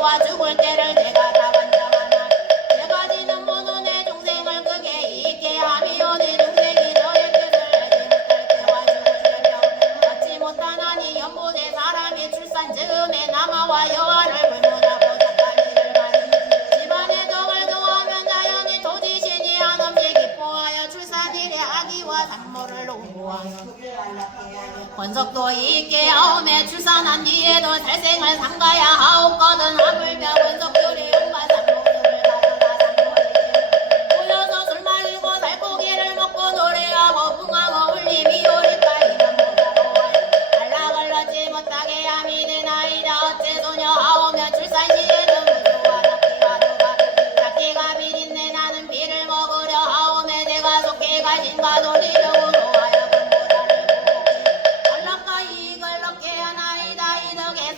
때와 죽을 때를 내가 다 관장하나 내가 지는 모든 내 중생을 크게 있게 하며 내 중생이 너의 뜻을 내지 못할 때와 죽을 때며 얻지 못하나니 연보제 사람이 출산 즈음에 남아와 여아를 불문하고 착한 일을 가니 집안의 덕을 더하면 자연히 토지신이 한없이 기뻐하여 출산일에 아기와 산모를 농구하여 권석도 있게 하오매 출산한 뒤에도 살생을 삼가야 하옵거든 하물며 권석들이 온갖 산모들을 가져다 산모에게 모여서 술 마시고 살코기를 먹고 노래하고 붕하고 울림이 오릴까 이런 모자로 안락을 얻지 못하게 함이 되나이다 어째 소녀 하오며 출산 시에는 무수와 닭기가 비린내 나는 비를 먹으려 하오매 내가 속해 가신과 놀이려고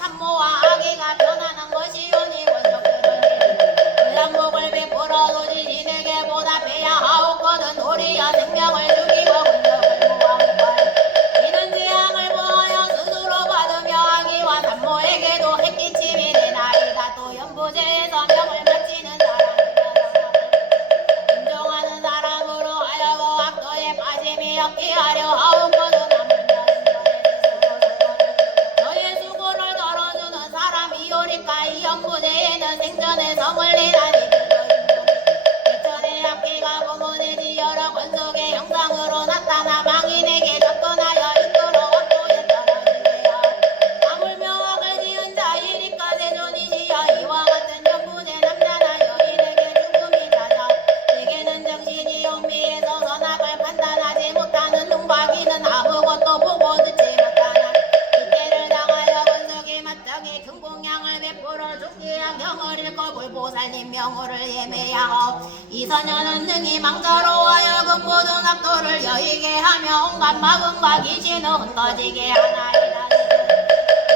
산모와 아기가 변하는 것이오니 원석들은 일남목을 베풀어 도지신에게 보답해야 하옵거든 도리어 생명을 죽이고 권력을 모아온다 이는 재앙을 보하여 스스로 받으며 아기와 산모에게도 해끼침이 되나이다 또 연보제에서 명을 바치는 사람이면 인정하는 사람으로 하여금 악도에 빠짐이 없게 하려 하옵거든 이 연보제에는 생전에 성을 내다니 일전에 악기가 부모내지 여러 권속의 형상으로 나타나 망인에게 접근하여 이끌어 얻고에 떨어지게야 하물며 악을 지은 자이니까 세존이시여 이와 같은 연보제 남자나 여인에게 죽음이 찾아 내게는 정신이 혼미해서 선악을 판단하지 못하는 눈과 귀는 아무것도 보고 듣지 못하나 이때를 당하여 권속의 맞닥이 큰 공양을 베풀어 죽게 한 명을 잃고 불보살님 명호를 예매하오 이 소녀는 능히 망자로 하여금 모든 악도를 여의게 하며 온갖 마음과 귀신을 흩어지게 하나이다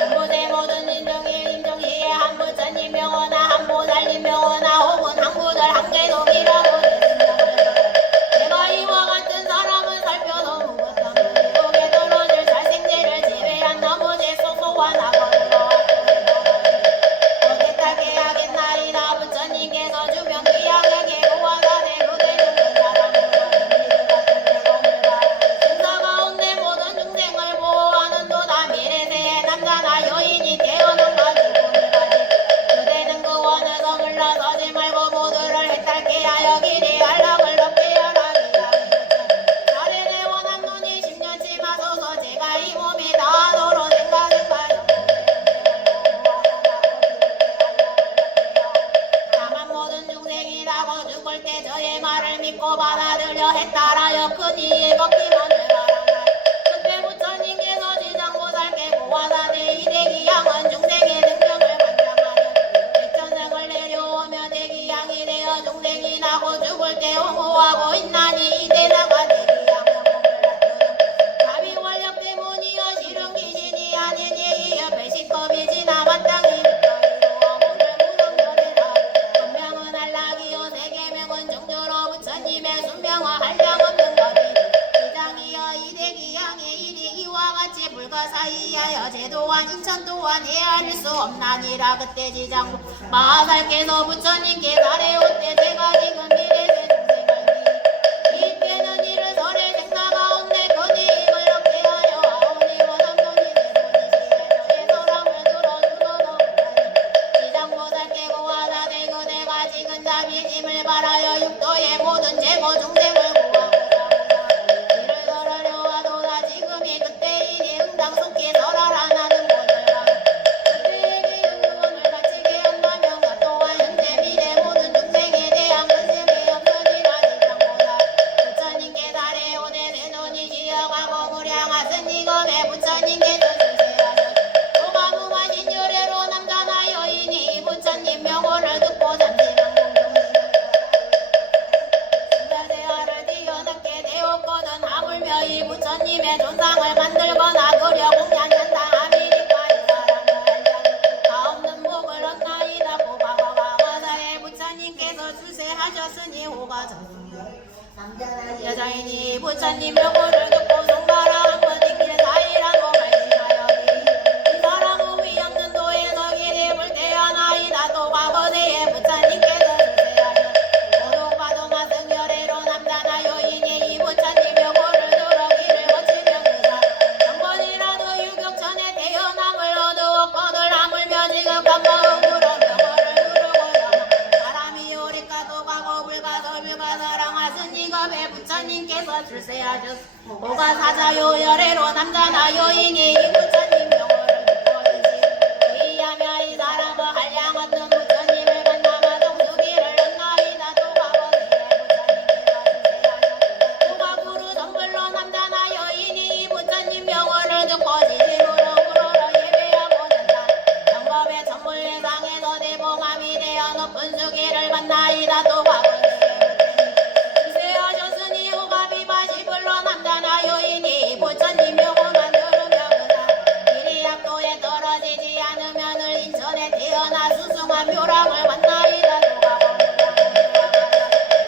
연보제 모든 인정시에 한 부처님 명호나 한 보살님 명호나 혹은 한 구들 한 개독이라고 내가 이와 같은 사람을 살펴서 묵었다면 지옥에 떨어질 살생제를 제외한 나머지 소소한 악어로 어떻게 하겠나이다 부처님께서 주변 귀양에게 고하사대 그대는 사람으로 신사 가운데 모든 중생을 보호하는 도다 미래세의 남자나 여인이 태어난가 죽음을 가지 그대는 그 원에서 물러서지 말고 모두를 해탈케 하여 길이 안락을 얻게 하라 사례내 원한 눈이 10년치 마소서 제가 이 몸이 다하도록 생각을 가요 다만 모든 중생이 나고 죽을 때 저의 말을 믿고 받아들여 해탈하여 큰 이익 얻기만을 바라나 그때 부처님께서 지장보살께 고하사대 이대기양은 중생의 능력을 관장하여 백천생을 내려오며 대기양이 되어 중생이 나고 죽을 때 옹호하고 있나니 이대나가 대기양의 몸을 놔두는 자비 원력 때문이여 실은 귀신이 아닌 예이여 배신법이 지나 마땅히 정조로 부처님의 순명화 한량없는 법이 이장이여 이대기양의 일이 이와 같이 불가사의하여 제도와 인천 또한 헤아릴 수 없나니라 그때 지장 마하살께서 부처님께 달에올 때 제가 지금 미래세 중생을 이때는 이를 설의 생사 가운데 큰 이익을 얻게 하여 아오니 원함돈이 세손이시에 저의 소람을 들어주도록 지장보살께 고하사대 그대가 지금 자비심을 바라여 육도의 모든 재고 중생을 구하고자 이를 설하려 하도다 지금이 그때이니 응당 속히 설하라 나는 고절라 그때에게 영원을 바치게 한다면 그 또한 현재 미래 모든 중생에 대한 근심이 없으리라 지장보다 부처님께 달에 오대 세존이시여 가고 무량하신 이검에 부처님께서 주세하여 도가무마신 유래로 남자나 여인이 부처님 명호를 듣고 잠시만 대화를 뛰어넘게 되었거든 하물며 이 부처님의 존상을 만들거나 그려 공양한다 함이니까 이 사람은 알자 다 없는 복을 얻나이다 고바바바 마사의 부처님께서 출세하셨으니 호가 전승 여자인이 부처님 명호를 듣고 송가라 한번 인길 사이라고 말씀하여 이 사람은 위 없는 도에서 기립을 대하나이다 또 열애로 남자나 여인이 이 부처님 명호를 듣고 이하며 이 사람은 한량 없는 부처님을 만나마 동수기를 얻나이다. 또 과거시에 부처님께서 도가구루 선물로 남자나 여인이 이 부처님 명호를 듣고 지지로로 우러러 예배하고 된다. 영겁의 천물 예상에서 대봉함이 되어 높은 수기를 만나이다. 또 과거시에 하셨으니 호갑이 바시불로 남자나 여인이 부처님 명호만 들으며 그다 길이 약도에 떨어지지 않으면을 인천에 태어나 수승한 묘락을 만나이다.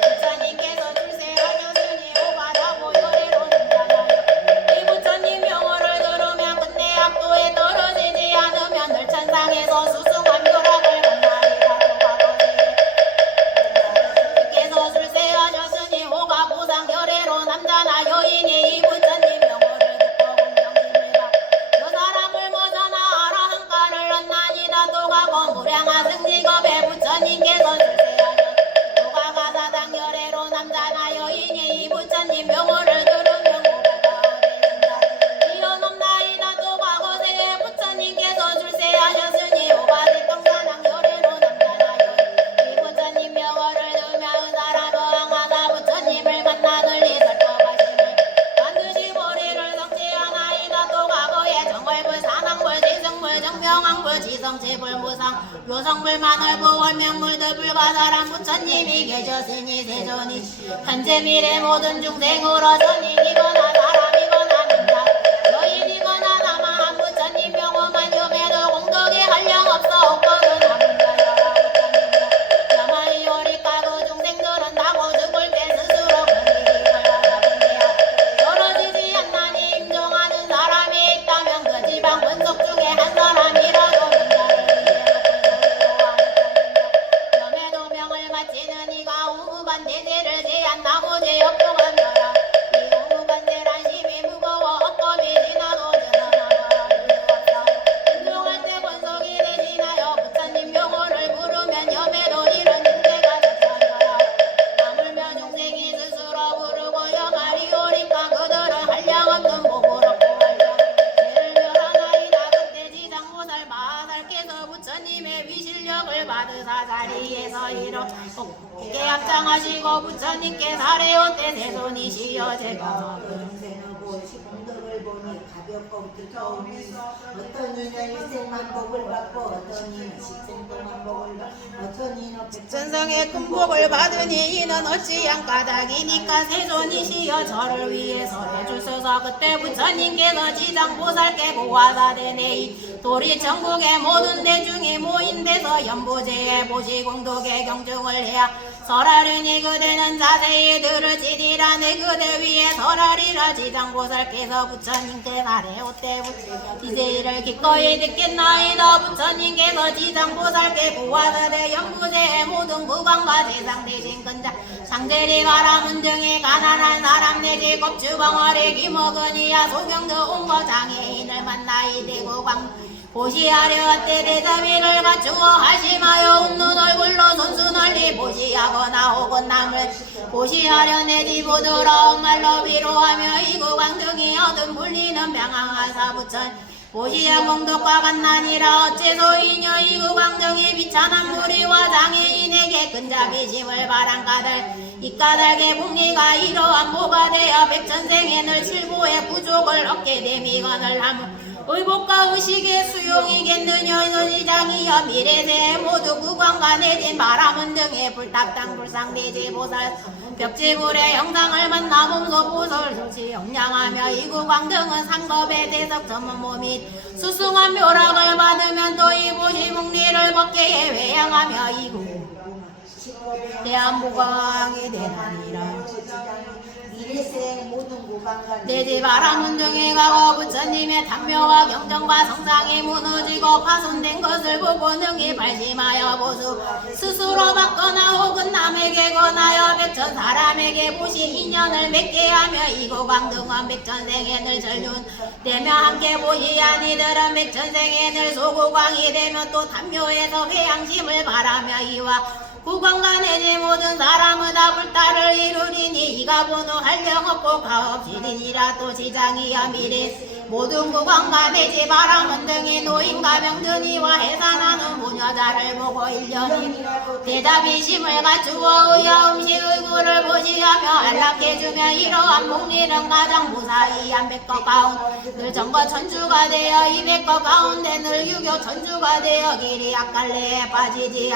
부처님께서 출세하셨으니 호가다고 열애로 남자나 이 부처님 명호를 들으면 끝내 약도에 떨어지지 않으면 늘 천상에서 수승한 묘락을 만나이다. 부처님께서 출세하셨으니 호가 보상 열애로 남자나 여인이 이 부처님 명호를 듣고 공경심이다. 그 사람을 모자나 아라한가를 얻나니다. 또 가고 무량한 승지겁에 부처님께서 출세하셨 호가가 사당 열애로 남자나 여인이 이 부처님 명호를 들으면 호가가 어디든가 뛰어넘나이다. 또 과거세에 부처님께서 출세하셨으니 호가 대통사당 열애로 남자나 여인 이 부처님 명호를 들으며 그 사람은 항하다 부처님을 만나 널리 설법하심을 반드시 머리를 성취하나이다. 또 과거에 정월불 산왕불 지승불 정명왕불 지성체불 무상 요성불 만월불 월명불 더불가사람 부처님이 계셨으니 세존이 현재 미래 모든 중생으로 선인이거나 사람이거나 남자 여인이거나 남아한 부처님 명호만 염해도 공덕에 한량 없어 없거든 남은 자여라 부처님이여 야마이 요리까 그 중생들은 나고 죽을 때 스스로 근일이 걸러나본대야 떨어지지 않나니 임종하는 사람이 있다면 그 지방 권속 중에 한 사람이라도 명자를 위해 염해도 명을 마치는 이가 우무간 대대를 제한 나머지 역동한 멸하 이 우무간 대란 심이 무거워 엇검이 지나도 전하나마라 불루없다 인종할 때 권속이 대신하여 부처님 명호를 부르면 염해도 이런 인재가 적선하라 하물며 중생이 스스로 부르고 염하리 오리까 그들은 한량 없는 복을 얻고 한량 죄를 멸하나이다. 그때 지장보살 마살께서 부처님의 위실력을 받으사 자리에서 이렇게 합장하시고 부처님께 사례원 때 세손이시여 제가 그중생하고 공덕을 보니 가볍고 두터우니 어떤 이는 일생만 복을 받고 어떤 이는 십생 동안 복을 받고 어떤 이는 전성의 큰 복을 받으니 이는 어찌한 까닭이니까 세존이시여 저를 위해서 해주소서. 그때 부처님께서 지장보살께 고화사되네 도리 전국의 모든 대중이 모인 데서 연부제에 보시공덕의 경중을 해야 설하려니 그대는 자세히 들을지니라. 내 그대 위에 설하리라. 지장보살께서 부처님께 사례오때 이제 이를 기꺼이 듣겠나이다. 부처님께서 지장보살께 고화사대 연부제의 모든 구강과 제상 대신 근자 상대리 가라문 등의 가난한 사람 내지 겁주벙어리 기먹으니야 소경도 온거 장애인을 만나이 대고 광 보시하려 때 대자비를 갖추어 하심하여 웃는 얼굴로 손수 널리 보시하거나 혹은 남을 보시하려 내지 보더러운 말로 위로하며 이구광 등이 얻은 물리는 명항하사 부천 보시야 공덕과 같나니라. 어째서이냐 이구광 등이 비천한 무리와 장애인에게 근자비심을 바란 까닭 이 까닭의 복리가 이러한 보가 되어 백천생에 늘 실보의 부족을 얻게 됨이거늘 하면 의복과 의식의 수용이겠느냐. 이장이여 미래세에 모두 구광과 내진 바람은 등의 불탁당 불상대지 보살 벽지불의 형상을 만나 몸소 보설 조치 영량하며 이 구광 등은 상겁의 대석 전문 몸이 수승한 묘락을 받으면 또 이 보시 묵리를 벗게 해 외양하며 이 구 대한무광이 되나니라. 미래생 모든 구강과 내지 바람은 등에 가고 부처님의 탐묘와 경정과 성상이 무너지고 파손된 것을 보고 능히 발심하여 보수 스스로 받거나 혹은 남에게 권하여 백천 사람에게 보시 인연을 맺게 하며 이고광 등은 백천생에 늘 전륜 되며 함께 보시한 이들은 백천생에 늘 소고광이 되며 또 탐묘에서 회양심을 바라며 이와 국왕과 내지 모든 사람은 다 불타를 이루리니 이가 보노 한량없고 가없이리니라. 또 지장이여 미래 모든 국왕과 내지 바람은 등이 노인과 병든이와 해산하는 부녀자를 보고 일년이 대답이심을 갖추어 의여 음식 의구를 보지하며 안락해주며 이러한 목리는 가장 무사히한 백거 가운 늘 정거 천주가 되어 이 백거 가운데 늘 유교 천주가 되어 길이 악갈래에 빠지지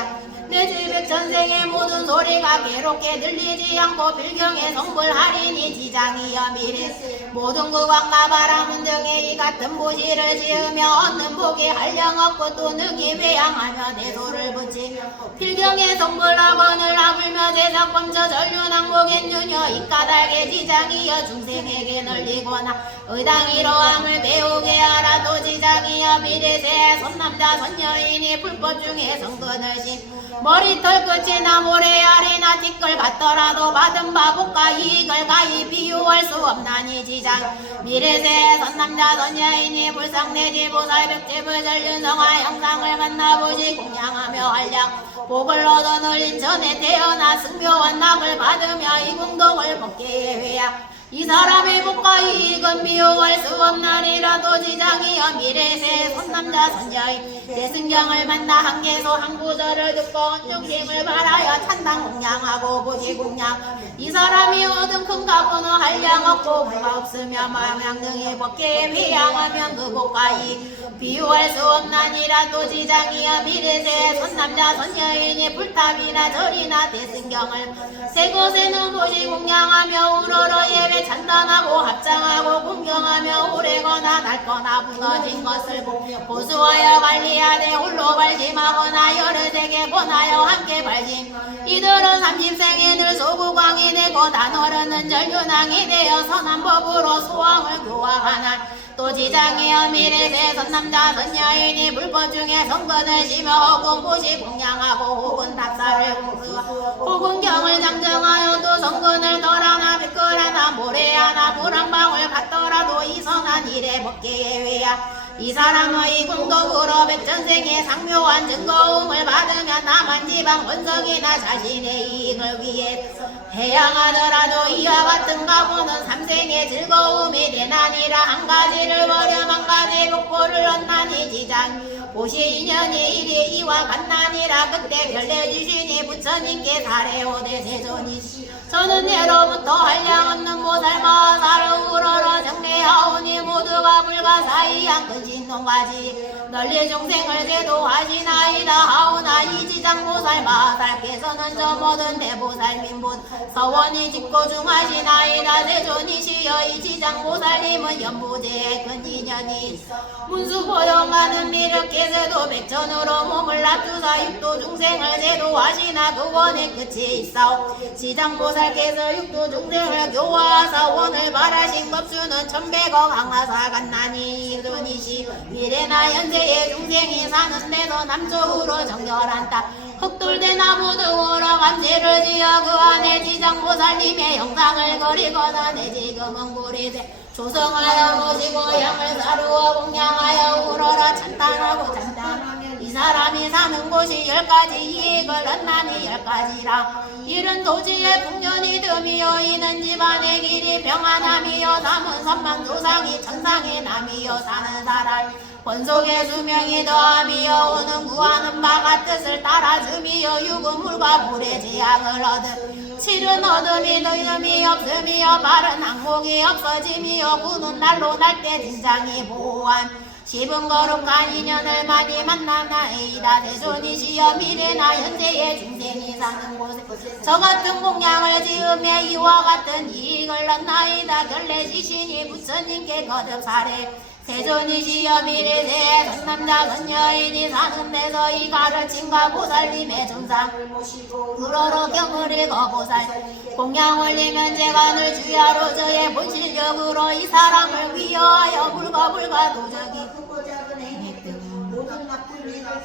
내 집백 전생의 모든 소리가 괴롭게 들리지 않고 빌경의 성불하리니 지장이여 미래 모든 국왕과 바람은 등의 이 같은 보시를 지으며 얻는 복이 한량없고 또 능히 회양하며 내 소를 붙이며 필경의 성불하건을 아물며 제작범저 전륜항목엔 유녀 이까닭의 지장이여 중생에게 널리거나 의당 이러함을 배우게 하라. 또 지장이여 미래세 선남자 선여인이 불법 중에 성근을 신 머리털 끝이나 모래알이나 티끌 같더라도 받은 바복과 이익을 가히 비유할 수 없나니 지장 미래세 선남자 선여인이 불상내지 보살백제불 전륜성화 형상을 만나보시 공양하며 한량 복을 얻어 널린 전에 태어나 승묘한 낙을 받으며 이 공덕을 먹게 회야 이 사람의 복과 이익은 비유할 수 없나니라도 지장이여 미래세 선남자 선여인 대승경을 만나 한계소 한구절을 듣고 중생을 바라여 찬당 공양하고 보시 공양 이 사람이 얻은 큰 가보는 한량 없고 부가 없으며 마양 등의 법계에 회양하면 그 복과 이익 비유할 수 없나니라도 지장이여 미래세 선남자 선여인이 불탑이나 절이나 대승경을 세 곳에는 보시 공양하며 우러러 예배 찬단하고 합장하고 공경하며 오래거나 낡거나 무너진 것을 보수하여 관리하되 홀로 발심하거나 여럿에게 권하여 함께 발심 이들은 30생에 늘 소구광이 되고 단어르는 전륜왕이 되어 선한 법으로 소왕을 교화하나 또 지장이여 미래세 선남자 선여인이 불법 중에 성근을 시며 혹은 보시 공양하고 혹은 답사를 공수하 혹은 경을 장정하여 또 성근을 덜하나 빛끌하나 모래하나 물 한 방울 같더라도 이 선한 일에 법계에 회야 이 사람의 공덕으로 백전생의 상묘한 증거움을 받으면 남한 지방 원성이나 자신의 이익을 위해 해양하더라도 이와 같은 가보는 삼생의 즐거움이 되나니라. 한 가지를 버려 한 가지 복보를 얻나니 지장 보시 인연이 일이 이와 같나니라. 그때 결례주시니 부처님께 사례오되 세존이시 저는 예로부터 한량없는 보살 마사를 우러러 정례하오니 모두가 불가사의한 근신동가지 널리 중생을 제도하시나이다 하오나 이 지장보살 마살께서는 저 모든 대보살 민분 서원이 집고중하시나이다. 세존이시여 이 지장보살님은 연부제의 근인연이 문수보영하는 미륵께서도 백천으로 몸을 낮추사 육도 중생을 제도하시나 그 원의 끝이 있사오. 지장보살께서 육도 중생을 교화하사 원을 바라신 법수는 1100억 항하사 갔나니 이른이시 미래나 현재의 중생이 사는데도 남쪽으로 정결한 땅 흑돌대 나무 등으로 감지를 지어 그 안에 지장보살님의 영상을 그리거나 내지금은 구리되 조성하여 모시고 양을 사루어 공양하여 우러러 찬탄하고 찬탄하면 이 사람이 사는 곳이 10가지 이익을 얻나니 10가지라. 이른 도지의 풍년이 듬이여 이는 집안의 길이 평안함이여 삼은 선망 조상이 천상의 남이여 사는 사람 권속의 수명이 더함이여 오는 구하는 바가 뜻을 따라줌이여 육은 물과 물의 재앙을 얻음 칠은 어둠이 더임이 없음이여 바른 항목이 없어짐이여 구는 날로 날 때 진장이 보호한 십은 거룩한 인연을 많이 만나나이다. 대존이시여 미래나 현재의 중생이 사는 곳에 저 같은 공양을 지으며 이와 같은 이익을 얻나이다. 결례지신이 부처님께 거듭 사례 세존이시여 미래세 선남자 선여인이 사는 데서 이 가르침과 보살님의 정상을 모시고 우러러 경을 읽어 보살 공양 올리면 제가 늘 주야로 저의 본실력으로 이 사람을 위하여 불과 도적이 크고 작은 행액 등 모든 나쁜 일을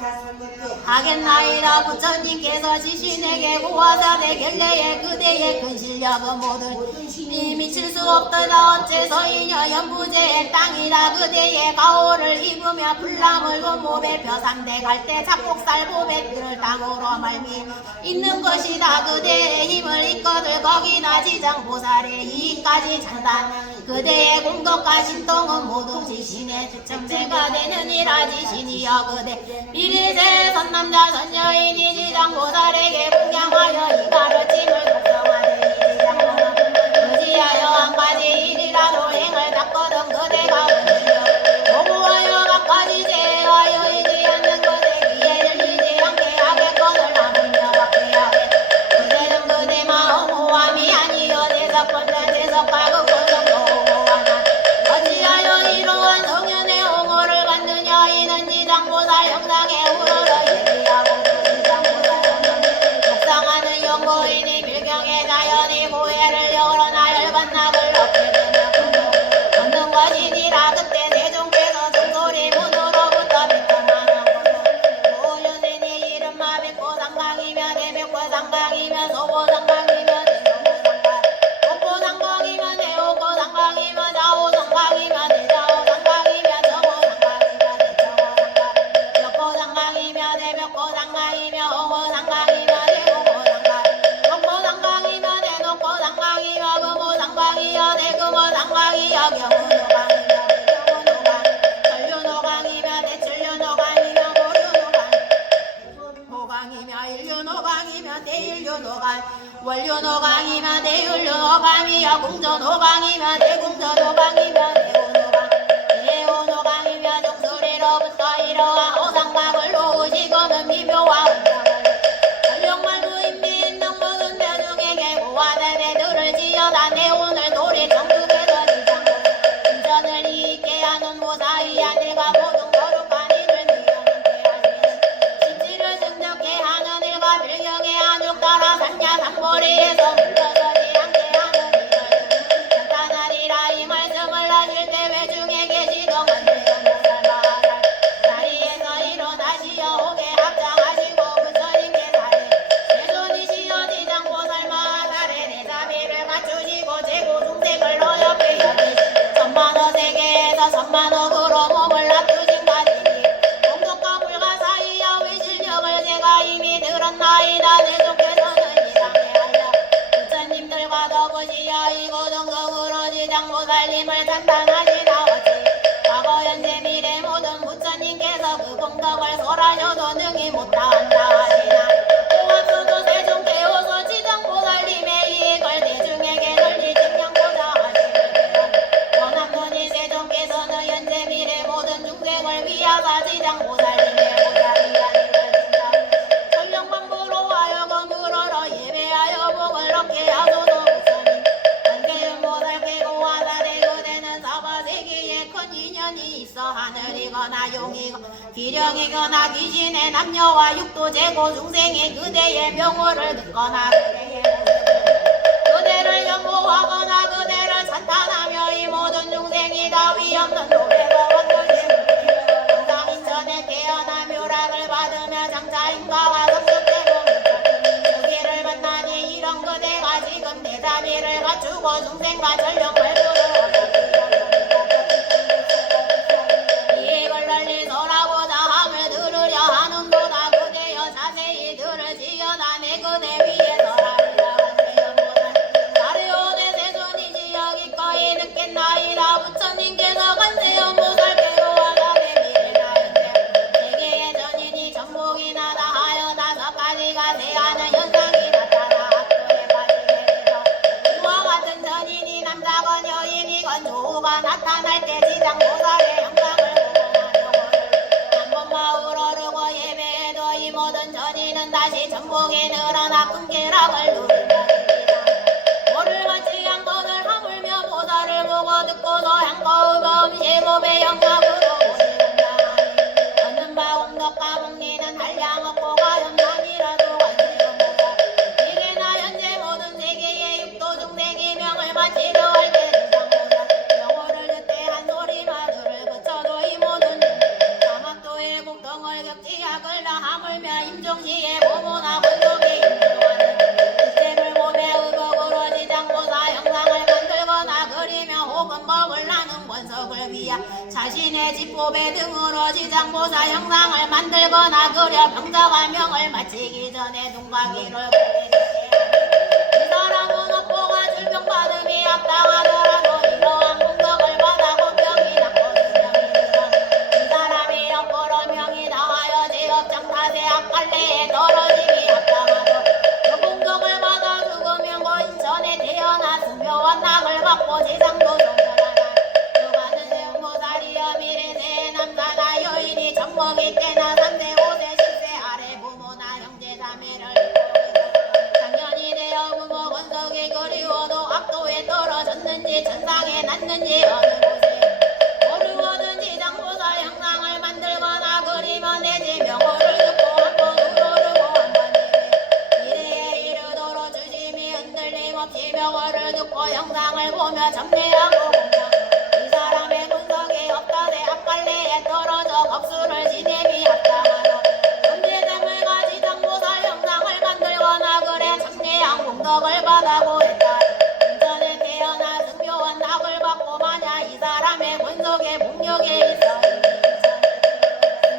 하겠나이다. 부처님께서 지신에게 구하사대 결례에 그대의 큰 실력은 모든 미칠 수 없더라. 어째서이냐 연부제의 땅이라. 그대의 가호를 입으며 불나물 금모배 벼삼대 갈대 잡곡살 보배들을 땅으로 말미 있는 것이다. 그대의 힘을 이끌들 거기다 지장보살의 이까지 찬다. 그대의 공덕과 신통은 모두 지신의 주청제가 되느니라. 지신이여 그대 미리세 선남자 선여인이 지장보살에게 공양하여 이 가르침을 독성하되 이 지장보살은 의지하여 한 가지 일이라도 행을 닦거든 그대가 원하여 보고하여 각가지 제하여 이지 않는 것에 귀에 들리지 않게 하겠거늘 하물며 받게 하게. 그대는 그대 마음 호함이 아니여 대석번째 대석과 극고성도 호호하나 어찌하여 이러한 성현의 홍어를 받느냐. 이는 지장보살 형상에 우러러 예비하고 지장보살 독상하는 연고인이 밀경의 자연이 고해를 열어나 열반낙을 얻게 되며 얻는 것이니라. 그때 세종께서 종소리 문으로부터 비통하는 것도 오유신이 이른마 백호상강이며 대백호상강이며 소보상강이며 대성호상강 목포상강이며 대옥호상강이며 좌우상강이며 대좌우상강이며 정호상강이며 대정호상강 벽호상강이며 대벽호상강이며 홍호상강이며 대홍호상강 녹호상강이며 대녹호상강이며 금호상강이며 대금호상강이며 경운호강이며 대경운호강 전륜호강이며 대천륜호강이며 모륜호강 호강이며 일륜호강이며 대일륜호강 원륜호강이며 대율륜호강이며 궁전호강이며 대궁전호강이며 대운호강 대운호강이며 종소리로부터 이러한 호상각을 놓으시고는 미묘와 운명을 전력말부인민 능모든 대중에게 고화대대들을 지어다 내오늘 도리 정국에서 지장보살 인전을 이익게 하는 모사이야. 내가 모든 거룩한 일을 미연하게 하시는 신지를 증적게 하는 일과 밀경의 안욕 따라 산야 산보리에서 물러서지 않게 하는 일을 간단하리라. 이 말씀을 하실 때 외중에 계시던 관세음보살 마하살 자리에서 일어나시어 오게 합장하시고 부처님께 사리 세존이시여 지장보살 마하살의 대자비를 갖추시고 제고중생을 너 옆에 여기시고 천만어 세계에서 천만억으로 몸을 놔두신 가지니 공덕과 불가 사이여 위실력을 제가 이미 들었나이다. 대속께서는 이 땅에 알려 부처님들과 더불시여 이고정성으로 지장보살님을 찬탄하시나 어찌 과거 현재 미래 모든 부처님께서 그 공덕을 설하셔도 능히 못다한다 하시나. 공합수도 세종대호서 지장보살님의 이익을 대중에게 널리 증명보자 하시는 원한문이 세종께서는 현재 미래 모든 중생을 위하사 지장보살님의 보살이야. 설령방부로 하여금 우러러 예배하여 복을 얻게 하소서. 부처님 관세음보살께 고하사대 그대는 사바세계에 큰 인연이 있어 하늘이거나 용이거나 기령이거나 귀신의 남녀와 육도 제고 중생이 그대의 명호를 듣거나 그대를 연모하거나 그대를 찬탄하며 이 모든 중생이 다 위없는 노래가 항상 인천에 태어나 묘락을 받으며 장차 인가와 성숙되고 무기를 만나니 이런 그대가 지금 대자비를 갖추고 중생과 전령을 이익을 널리 설하고자 함을 들으려 하는도다. 그대여 자세히 들으시어다. 내 그대 위에 설하리라. 나르오대 세존이시 여기까지 듣겠나이다. 부처님께서 관세음보살께 고하사대 미래나 현재 세계의 전인이 전복이나 다하여 5가지가 대하는 현상이 나타나 학도에 빠지게 되어 이와 같은 전인이 남자건 여인 자신의 지법의 등으로 지장보살 형상을 만들거나 그려 병자가 명을 마치기 전에 눈가기를 보내주세요. 이 사람은 업보가 질병받음이 합당하더라도 이러한 공덕을 받아 고병이 낫거든요. 이 사람이 업보로 명이 나하여 제업장타세 악갈래에 떨어짐이 합당하도 그 공덕을 받아 죽으면 고인천에 태어나 승묘한 낙을 받고 지장도 종결하나 누가는 세음보살이여 미래세 남자나 여인이 젖먹이 때나 3세 5세 10세 아래 부모나 형제 자매를 작년이 되어 부모 건석이 그리워도 악도에 떨어졌는지 천상에 났는지 어느 곳에 모르거든 지장보살 형상을 만들거나 그리면 내지 명호를 듣고 한번 우러르고 한번 이래에 이르도록 주심이 흔들림 없이 명호를 듣고 형상을 보며 전매하고 공양 이 사람의 군석이 없다대 앞갈래에 떨어져 겁수를 지내미 합당하노 금제대물과 지장보살 형상을 만들거나 그래 장례한 공덕을 받아고 했다. 인천에 태어나 승묘한 낙을 받고 마냐 이 사람의 군석에 복력에 있어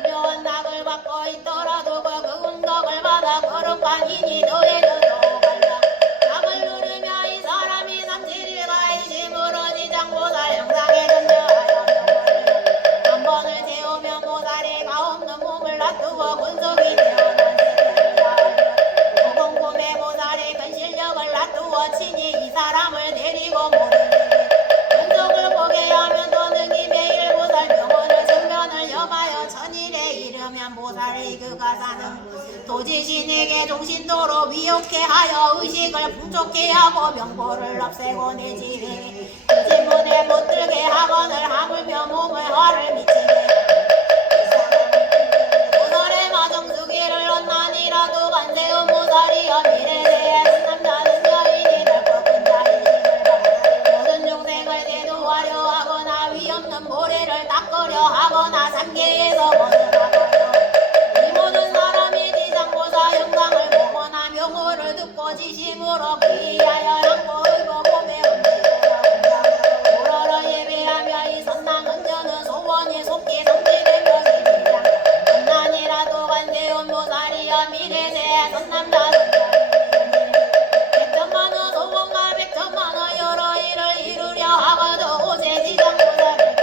승묘한 낙을 받고 있더라도 그 공덕을 받아 거룩한 인이 더해져도 갈라 낙을 누르며 이 사람이 37일가 이심으로 지장보살 형상에 전혀하여 한 번을 재우면 보살이 가없는 몸을 놔두어 군석이 되어난 고공곰의 보살이 큰 실력을 놔두어 친히 이 사람을 데리고 모든 군석을 보게 하면 더 능히 매일 보살 병원을 정면을 염하여 천일에 이르면 보살이 그가 사는 도지신에게 종신도로 미혹해 하여 의식을 풍족해 하고 병고를 없애고 내지에 그 질문에 못 들게 하거늘 하물며 몸을 화를 미치게 보살의 마정수기를 얻나니라도 간세음 보살이여 미래세에 남자는 여인이 될 법은 자의심을 모든 중생을 대도하려 하거나 위없는 모래를 닦으려 하거나 삼계에서 벗어나거나 이 모든 사람이 지장보살 형상을 보거나 명호를 듣고 지심으로 귀하여 양보 의고 몸에 얹히고 오러러 예배하며 이 선남 은전은 소원이 속히 성취된 것이니라 만난이라도 간세음 보살이여 미래세 선남자 백천만의 소원과 백천만의 여러 일을 이루려 하거든 오세 지장보살을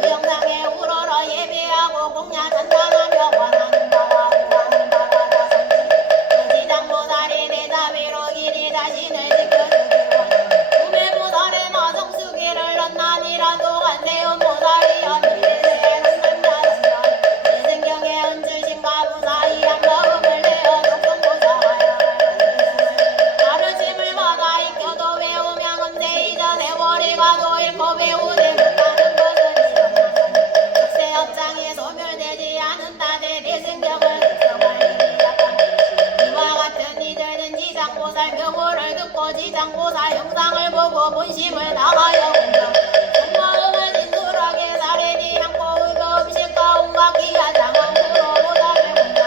그 영상에 우러러 예배하고 공야 찬양하며 원하는 바와 구하는 바가 다 성취 지장보살이 내 자비로 길이 자신을 지켜주기로 구매보살의 마성수기를 얻나니라도 간세음 보살이여 미래세 선남자 내 생경에 얹으신가 무사히한 마음을 내어 독성보살하여 가르침을 받아 익혀도 외우면 언제 이전에 머리가도 잃고 외우지 못하는 것은 숙세업장이 소멸되지 않는다 내 생경을 극성할 일이야 이와 같은 이들은 지장보살 명호를 듣고 지장보살 형상을 보고 본심을 다하여 공경 속마음을 진솔하게 사례니 향고 의거 음식과 온갖 귀한 장황으로 보살을 공경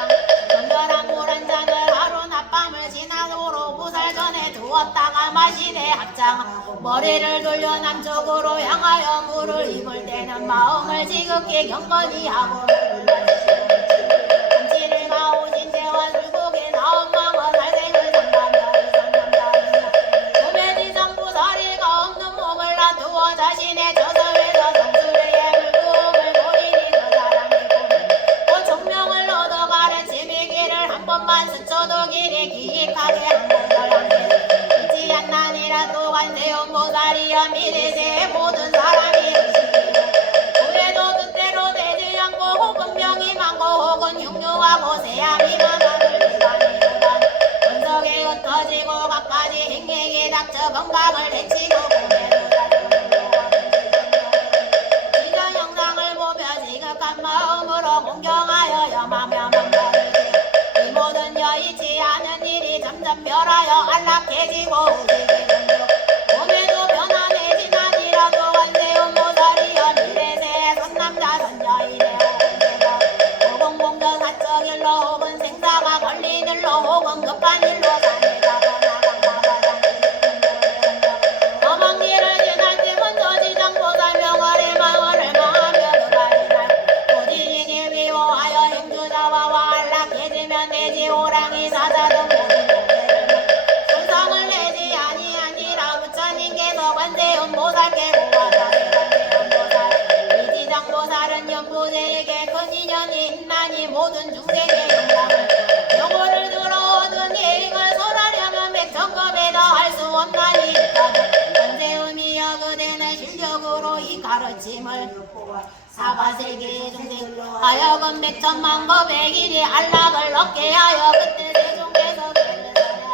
정결한 물 한 잔을 하루 낮밤을 지나도록 보살 전에 두었다가 마시되 합장 머리를 돌려 남쪽으로 향하여 물을 입을 때는 마음을 지극히 경건히 하고 참치를 가오신 재와 술국에 사엄마와 살생을 상가며 도매지장보살이가 없는 몸을 놔두어 자신의 저서에서 정수리에 물구음을 보이니 그 사람이 그 정명을 얻어 가르치기를 한 번만 스쳐도 길이 기익하게 한 번을 하게 잊지 않나니라도 간세음 보살이여 미래세의 모든 사람이 의식이요 그래도 뜻대로 되지 않고 혹은 병이 많고 혹은 흉흉하고 세암이 많아들 기간이로간 분석에 흩어지고 갖가지 행행에 닥쳐 건강을 해치고 공해도 지정 형상을 보며 지극한 마음으로 공경하여 염하며 만나를 이 모든 여의치 않은 일이 점점 멸하여 안락해지고 우지게 된다 몸에도 변화내진 아니라도 간세음 보살이여 미래세 선남자 선자이네 오공공전 사적 일로 혹은 생사가 걸린 일로 혹은 급한 일로 산에다거나 강마가 험한 길을 지날 때 먼저 지장보살 명월의 마을을 그대에게 큰 인연이 있나니 모든 중생의 영광을 영혼을 들어 얻은 예행을 설하려면 백천급에 더할 수 없나니 권세음이여 그대는 실력으로 이 가르침을 사바세계의 중생 하여금 백천만 법백일이 안락을 얻게 하여 그때 세종께서 그를 살하여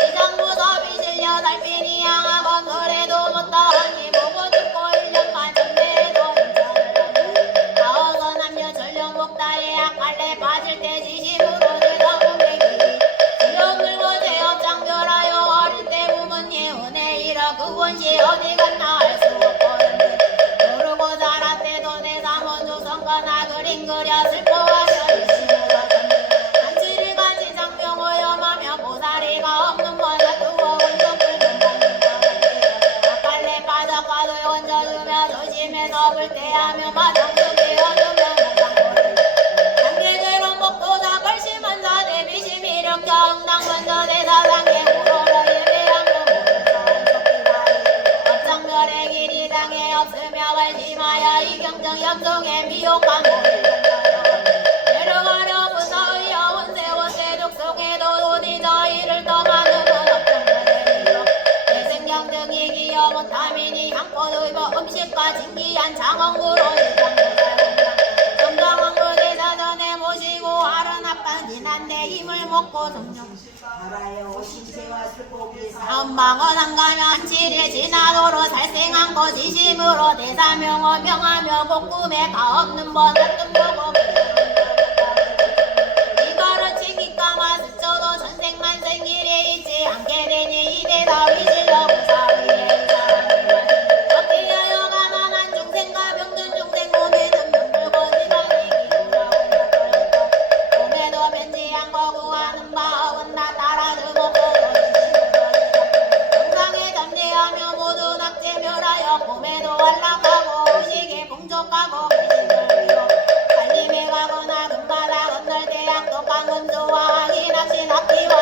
지상무섭이 실려 달빛이 향하고 그래도 못다하니 보고 듣고 1년만 전대해도 인천을 나어서 남녀 전령목다에 악할래 빠질 때 지심으로 대사공백이 지역 늙어 제업장별하여 어릴 때 부모님 은혜 잃어 그 원시 어디 갔나 알 수 없거든 모르고 자랐대도 내 사문 조성거나 그림 그려 슬퍼하며 일심으로 한치를 같이 장명을 염하며 보살이가 없는 건 사투어 원성을 악할래 빠져가도 얹어주며 조심해서 불태하며 마당속에 얻으며 장계괴로 먹고자 걸심한 자 대비심 일으켜 응당먼저 대사상에 우러러 예배하며 업장별의 길이 당에 없으며 발심하여 이경정 염송에 미혹한 내려가려 무사의여 원세 족속에도 어디 저희를 떠나는 업장별의 대생경 등이 기여 못함이니 향꽃 의거 음식과 진기한 장원구로 정정원 그 대사전에 모시고 아른아빤 지난데 힘을 먹고 성령 알아요 오신채와 슬보기 사엄망언 한가며 한칠에 지나도로 살생한 거 지심으로 대사명어 명하며 복꿈에 가없는 번 같은 보고 이 가르치기까마 스쳐도 전생만생 일에 있지 않게 되니 이 대사 위질러 무사위에 어떻게 하여 가난한 중생과 병든 중생 몸에는 병들고 지방이 기울어 몸에도 변지한 거 구하는 마음은 나 따라주고 영상에 잠재하며 모두 낙제멸하여 봄에도 안락하고 의식에 풍족하고 달림에 가거나 금바다 건널 때 악독한 금조와 희납신 악기와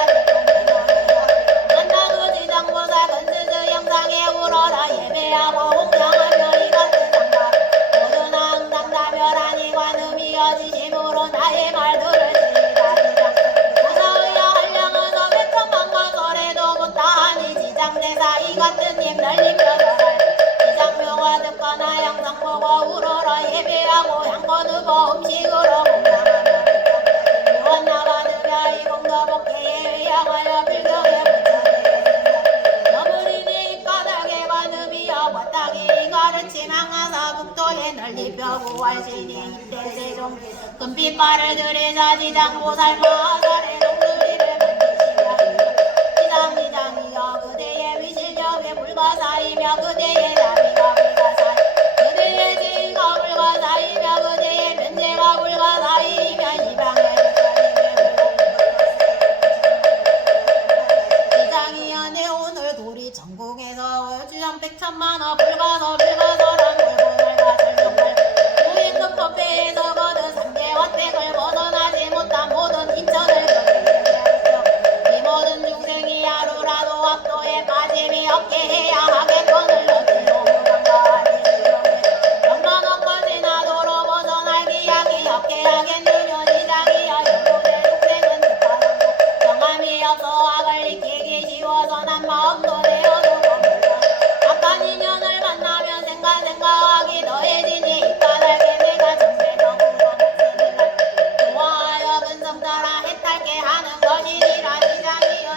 만나도 지장보살 건스즈 영상에 울어라 예배하고 홍장하며 이 같은 상가 모든 항당다별하니 관음이여 지심으로 나의 말들을 지다 한량어서 백천만과 설에도 못다하니 지장대사 이 같은 님 널리펴서 지장묘가 듣거나 영상 보고 울어라 예배하고 향꽃 후보 음식으로 공양하며 유언나 받으며 이 공도 복회에 의향하여 필경에 붙여내 너무리니 입가닥에 관음이여 과땅이 가르침 항하사 북도에 널리펴 구활신이 이때 세종 금빛발을 들이자 지장보살 마하살의 동들이를 지장이여 그대의 위실력에 불가사이며 그대의 나비가 불가사이 그대의 지가 불가사이며 그대의 변제가 불가사이며 이방의 지장이여 내 오늘 도리 전국에서 주연 백천만원 불가서 불가서란 물건을가 절정할 우임급 법회에서 거둔 3대 원택을 벗어나지 못한 모든 인천을 이 모든 중생이 하루라도 악도에 빠짐이 없게 해야 하겠건을 어디로 영만 없고 지나도록 벗어날 기약이 없게 하겠느냐 지장이여 영혼의 중생은 영함이 없어 악을 익히기 쉬워서 난 마음도 내어도 악한 인연을 만나면 생각하기 더해지니 입가달게 내가 정배정으로 좋아하여 근성따라 해탈게 하는 것이니라 지장이여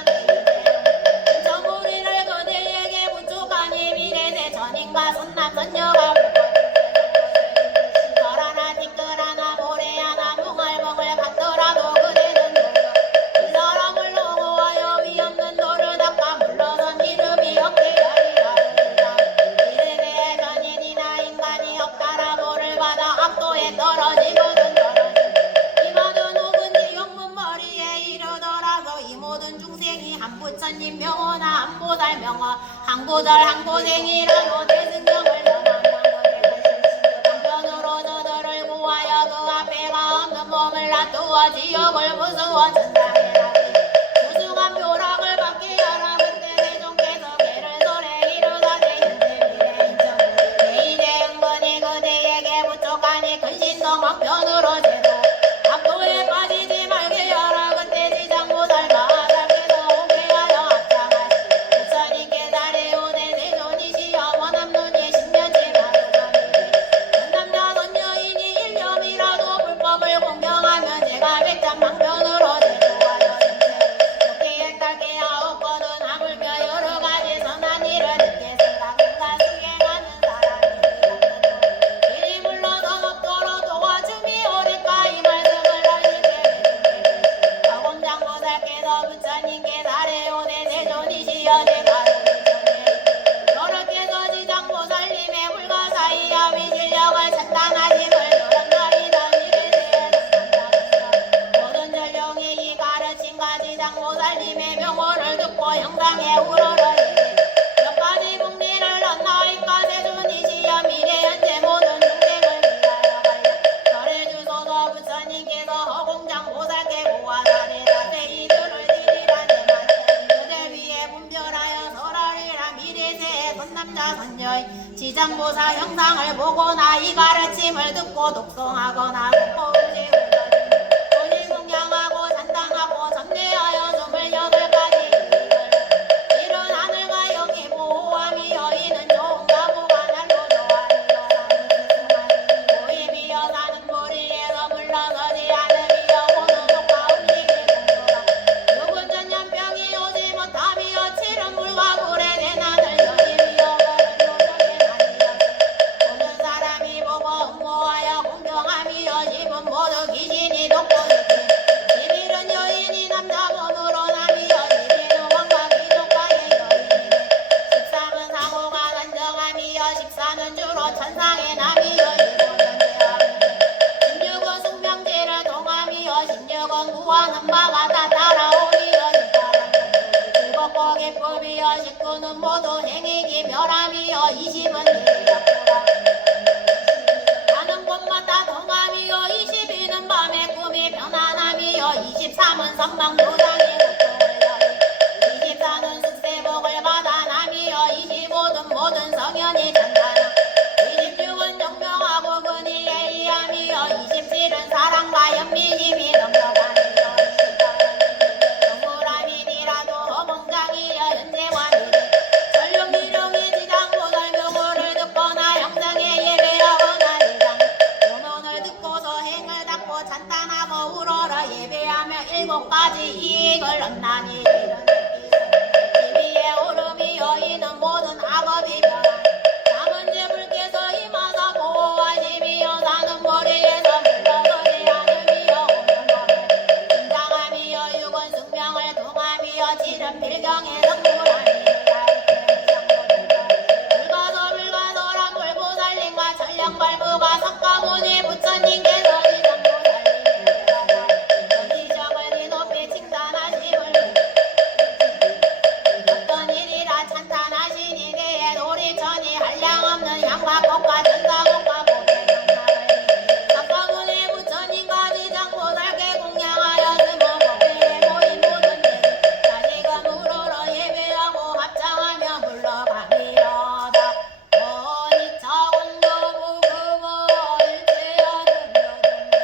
인천무리를 그대에게 부축하니 미래세 전인과 선남 선녀가 절 하나 티끌 하나 모래 하나 뭉얼뭉얼 같더라도 그대는 이 사람을 넘어와요 위 없는 돌을 닦아 물러선 이름이 없게 미래세 전인이나 인간이 없다라 보를 받아 악도에 떨어지거든 이 모든 누군지 영문머리에 이르더라도 이 모든 중생이 한 부처님 명호나 한 보살 명호 한 구절 한 고생이라도 대승경을 한편으로 저들을 구하여 그 앞에가 없는 몸을 놔두어 지옥을 부수어 천상에 수승한 묘락을 받게 하라 그때 세종께서 개를 소래 이르다대 현재 미래 인천 내 이제 은근히 그대에게 부족하니 근신도 망편으로 제도 악도에 빠지지 말게 하라. 그때 지장보살과 아들께서 오게 하여 합장하시 부처님께 다래오네 세존이시여 원함론이 신년지 마루전이니 남자 선녀이니 일념이라도 불법을 공경하면 제가 백장망편으로 제도하여 생태 깨끗하게 하옵거든 하물며 여러가지 선한 일을 늦게 생각한가 수행하는 사람이 이리 물러서 없도록 도와주미 오리까 이 말씀을 하시되 화공장보살께서 부처님께 다래오네 세존이시여 제가 여러께서 지장보살님의 물과 사이와 위실력을 찬탄하심을 요란하리다 미래에 모든 전령이 이 가르침과 지장보살님의 명호를 듣고 형상에 우러러이니 몇 가지 복리를 얻나이까 세존이시여 미래 현재 모든 중생을 위하여 절해주소서. 부처님께서 허공장보살께 고하다니라 세이들을 지리라니만 그들 위에 분별하여 설하리라. 미래세의 선남자 선녀의 지장보살 형상을 보거나 이 가르침을 듣고 독송하거나 듣고 공양하고 산당하고 전례하여 28가지 이른 하늘과 영이 보호함이여 이는 좋은 가보가 날로 좋아하니여 사는 모임이여 사는 보리에서 물러서지 않으리여 오는 속과 움직일 공도가 누군 전염병이 오지 못함이여 칠은 물과 불에 대난을 여임이여 그런 요정의 난이여 보는 사람이 보고 응모하여 공경함이여 집은 모두 귀신이 돕고 집일은 여인이 남자 몸으로 남이여 집일은 왕과 귀족과의 여인이네 13은 사고가 단정함이여 14는 주로 천상의 남이여 15는 대함이네 16은 숙명제를 동함이여 16은 구하는 바가 다 따라오이여 18은 즐겁고 기쁨이여 19는 모두 행위기 멸함이여 20은 예의작구라 가는 곳마다 동함이여 22는 밤에 꿈이 편안함이여 23은 선망도당이 고통을 여의 24는 숙세복을 받아 남이여 25는 모든 성현이 잔다나 26은 정명하고 근이 예의함이여 27은 사랑과 연민심이 넉넉함이여 28은 정물함이니라도 허공장이여 현재와 미래 전룡미룡이 지장보살 명호를 듣거나 형상에 예배하거나 지장 본원을 듣고서 행을 닦고 찬탄하고 우러러 예배하며 7가지 이익을 얻나니 이런 지위의 오름이여 이는 모든 악업이 변한 남은제 불께서 임하사 보호하심이여 사는 머리에서 물러서지 않음이여 오는 법을 등장함이여 육은 숙명을 동함이여 칠은 필경의 성불함이니라 불가서 불보살님과 전령발부가 석가모니 부처님께서 지장보살님께서 전지적을 높이 칭찬하심을 어떤 일이라 찬탄하시니 개의 놀이천이 한량없는 향과 꽃과 전사꽃과 보배명락을 석가모니 부처님과 지장보살께 공양하여 스모 법회에 모인 모든 예를 다시금 우러러 예배하고 합창하며 물러가미여다 원이차 공도부 그거 일체여 등여등리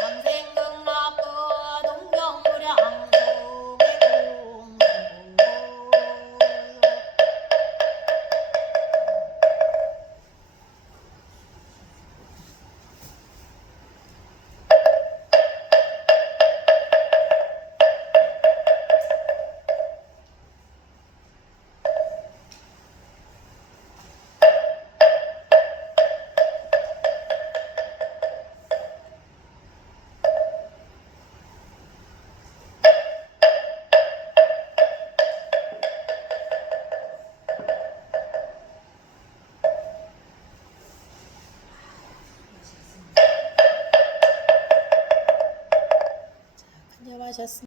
강생극락그 동경무량 수배공 하셨습니다.